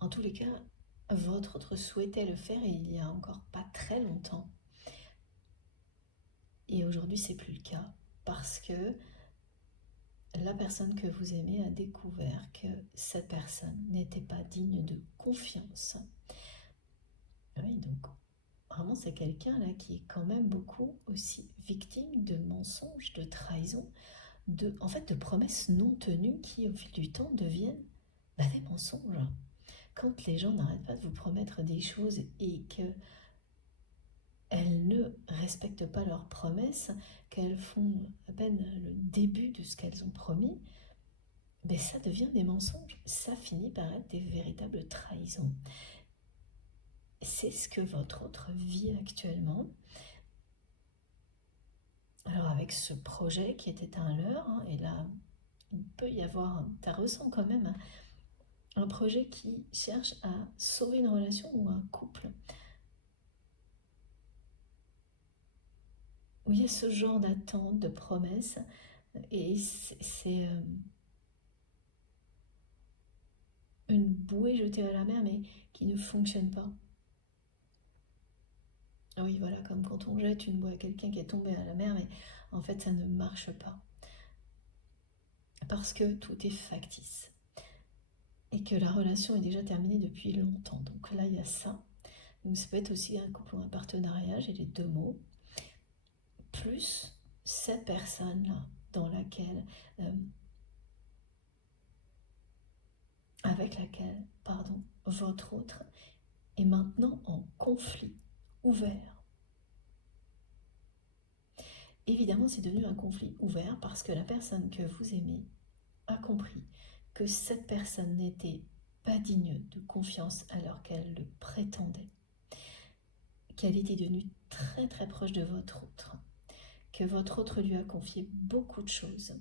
En tous les cas, votre autre souhaitait le faire et il y a encore pas très longtemps. Et aujourd'hui, c'est plus le cas parce que la personne que vous aimez a découvert que cette personne n'était pas digne de confiance. Oui, donc vraiment c'est quelqu'un là qui est quand même beaucoup aussi victime de mensonges, de trahisons, de promesses non tenues qui au fil du temps deviennent des mensonges. Quand les gens n'arrêtent pas de vous promettre des choses et que elles ne respectent pas leurs promesses, qu'elles font à peine le début de ce qu'elles ont promis, ça devient des mensonges. Ça finit par être des véritables trahisons. C'est ce que votre autre vit actuellement. Alors avec ce projet qui était un leurre, et là, il peut y avoir, ça ressent quand même un projet qui cherche à sauver une relation ou un couple. Où il y a ce genre d'attente, de promesses, et c'est une bouée jetée à la mer, mais qui ne fonctionne pas. Oui, voilà, comme quand on jette une bouée à quelqu'un qui est tombé à la mer, mais en fait, ça ne marche pas. Parce que tout est factice. Et que la relation est déjà terminée depuis longtemps. Donc là, il y a ça. Donc ça peut être aussi un couple ou un partenariat, j'ai les deux mots. Plus cette personne-là dans laquelle, avec laquelle, votre autre est maintenant en conflit ouvert. Évidemment, c'est devenu un conflit ouvert parce que la personne que vous aimez a compris que cette personne n'était pas digne de confiance alors qu'elle le prétendait, qu'elle était devenue très très proche de votre autre, que votre autre lui a confié beaucoup de choses.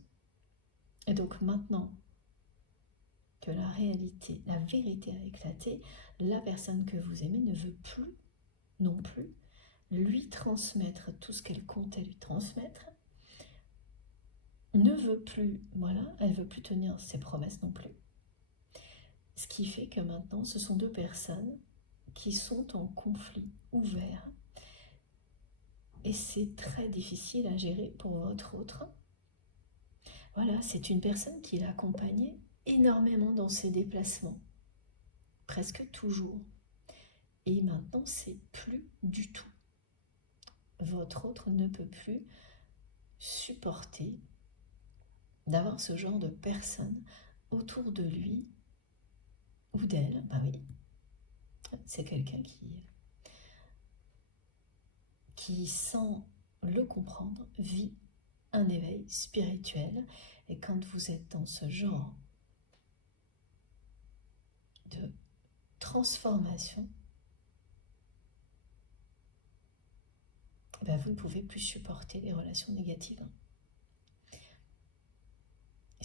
Et donc maintenant que la réalité, la vérité a éclaté, la personne que vous aimez ne veut plus non plus lui transmettre tout ce qu'elle comptait lui transmettre, ne veut plus, elle veut plus tenir ses promesses non plus. Ce qui fait que maintenant, ce sont deux personnes qui sont en conflit ouvert. Et c'est très difficile à gérer pour votre autre. Voilà, c'est une personne qui l'accompagnait énormément dans ses déplacements. Presque toujours. Et maintenant, c'est plus du tout. Votre autre ne peut plus supporter d'avoir ce genre de personne autour de lui ou d'elle. Oui, c'est quelqu'un qui, sans le comprendre, vit un éveil spirituel. Et quand vous êtes dans ce genre de transformation, vous ne pouvez plus supporter les relations négatives.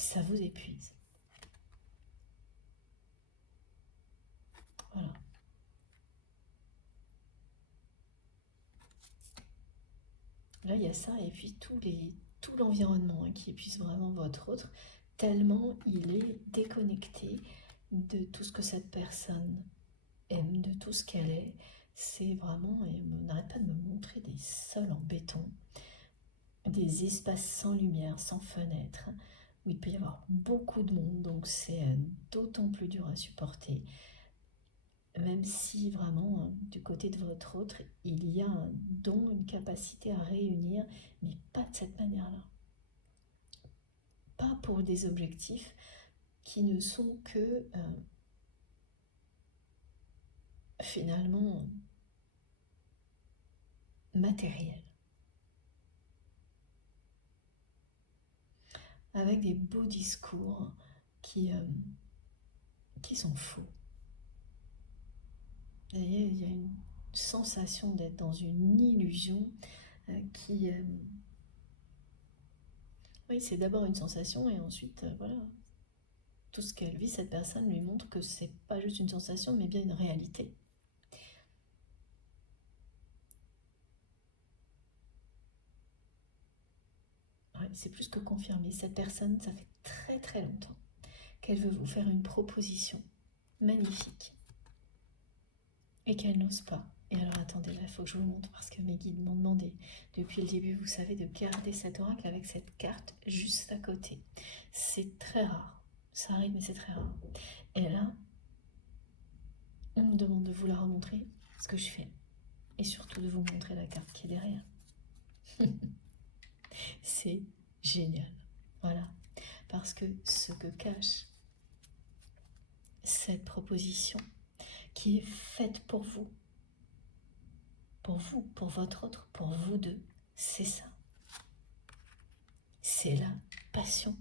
ça vous épuise. Voilà. Là, il y a ça, et puis tout l'environnement qui épuise vraiment votre autre, tellement il est déconnecté de tout ce que cette personne aime, de tout ce qu'elle est. C'est vraiment, et on n'arrête pas de me montrer des sols en béton, des espaces sans lumière, sans fenêtre, où il peut y avoir beaucoup de monde, donc c'est d'autant plus dur à supporter. Même si vraiment, du côté de votre autre, il y a un don, une capacité à réunir, mais pas de cette manière-là. Pas pour des objectifs qui ne sont que finalement matériels. Avec des beaux discours qui sont faux. Vous voyez, il y a une sensation d'être dans une illusion qui... oui, c'est d'abord une sensation et ensuite, voilà, tout ce qu'elle vit, cette personne lui montre que c'est pas juste une sensation, mais bien une réalité. Ouais, c'est plus que confirmé. Cette personne, ça fait très très longtemps qu'elle veut vous faire une proposition magnifique et qu'elle n'ose pas. Et alors attendez, là il faut que je vous montre parce que mes guides m'ont demandé depuis le début, vous savez, de garder cet oracle avec cette carte juste à côté. C'est très rare, ça arrive mais c'est très rare. Et là, on me demande de vous la remontrer, ce que je fais, et surtout de vous montrer la carte qui est derrière. C'est génial, voilà, parce que ce que cache cette proposition qui est faite pour vous, pour votre autre, pour vous deux, c'est ça. C'est la passion.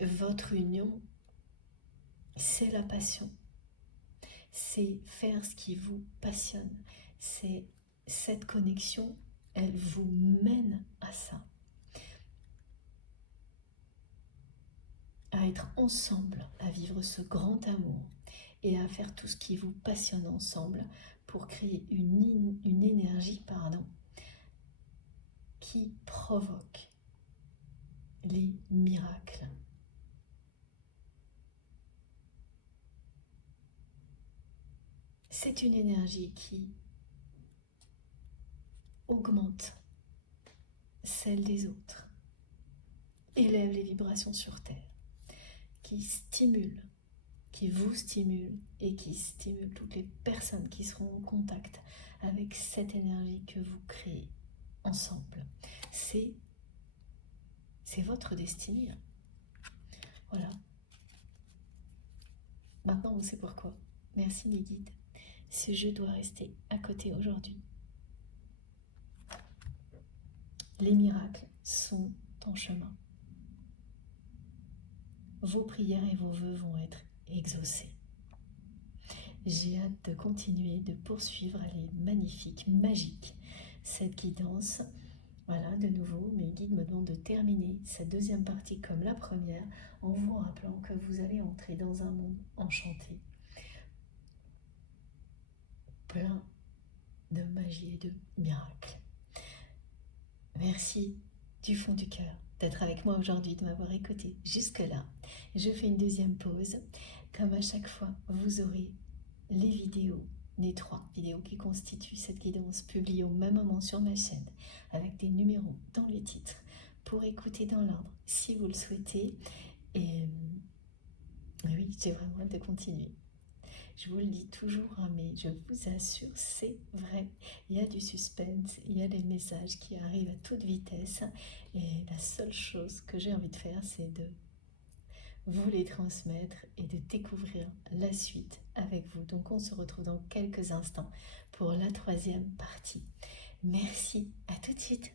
Votre union, c'est la passion. C'est faire ce qui vous passionne. C'est cette connexion, elle vous mène à ça. À être ensemble, à vivre ce grand amour et à faire tout ce qui vous passionne ensemble pour créer une énergie, qui provoque les miracles. C'est une énergie qui augmente celle des autres, élève les vibrations sur Terre, qui stimule, qui vous stimule et qui stimule toutes les personnes qui seront en contact avec cette énergie que vous créez ensemble. C'est votre destinée. Voilà. Maintenant, on sait pourquoi. Merci mes guides. Ce jeu doit rester à côté aujourd'hui. Les miracles sont en chemin. Vos prières et vos vœux vont être exaucés. J'ai hâte de continuer, de poursuivre. Elle est magnifique, magique, cette guidance. Voilà, de nouveau, mes guides me demandent de terminer cette deuxième partie comme la première, en vous rappelant que vous allez entrer dans un monde enchanté, plein de magie et de miracles. Merci du fond du cœur d'être avec moi aujourd'hui, de m'avoir écouté jusque-là. Je fais une deuxième pause. Comme à chaque fois, vous aurez les vidéos, les 3 vidéos qui constituent cette guidance publiées au même moment sur ma chaîne, avec des numéros dans les titres, pour écouter dans l'ordre si vous le souhaitez. Et oui, j'ai vraiment hâte de continuer. Je vous le dis toujours, mais je vous assure, c'est vrai. Il y a du suspense, il y a des messages qui arrivent à toute vitesse. Et la seule chose que j'ai envie de faire, c'est de vous les transmettre et de découvrir la suite avec vous. Donc on se retrouve dans quelques instants pour la 3e partie. Merci, à tout de suite.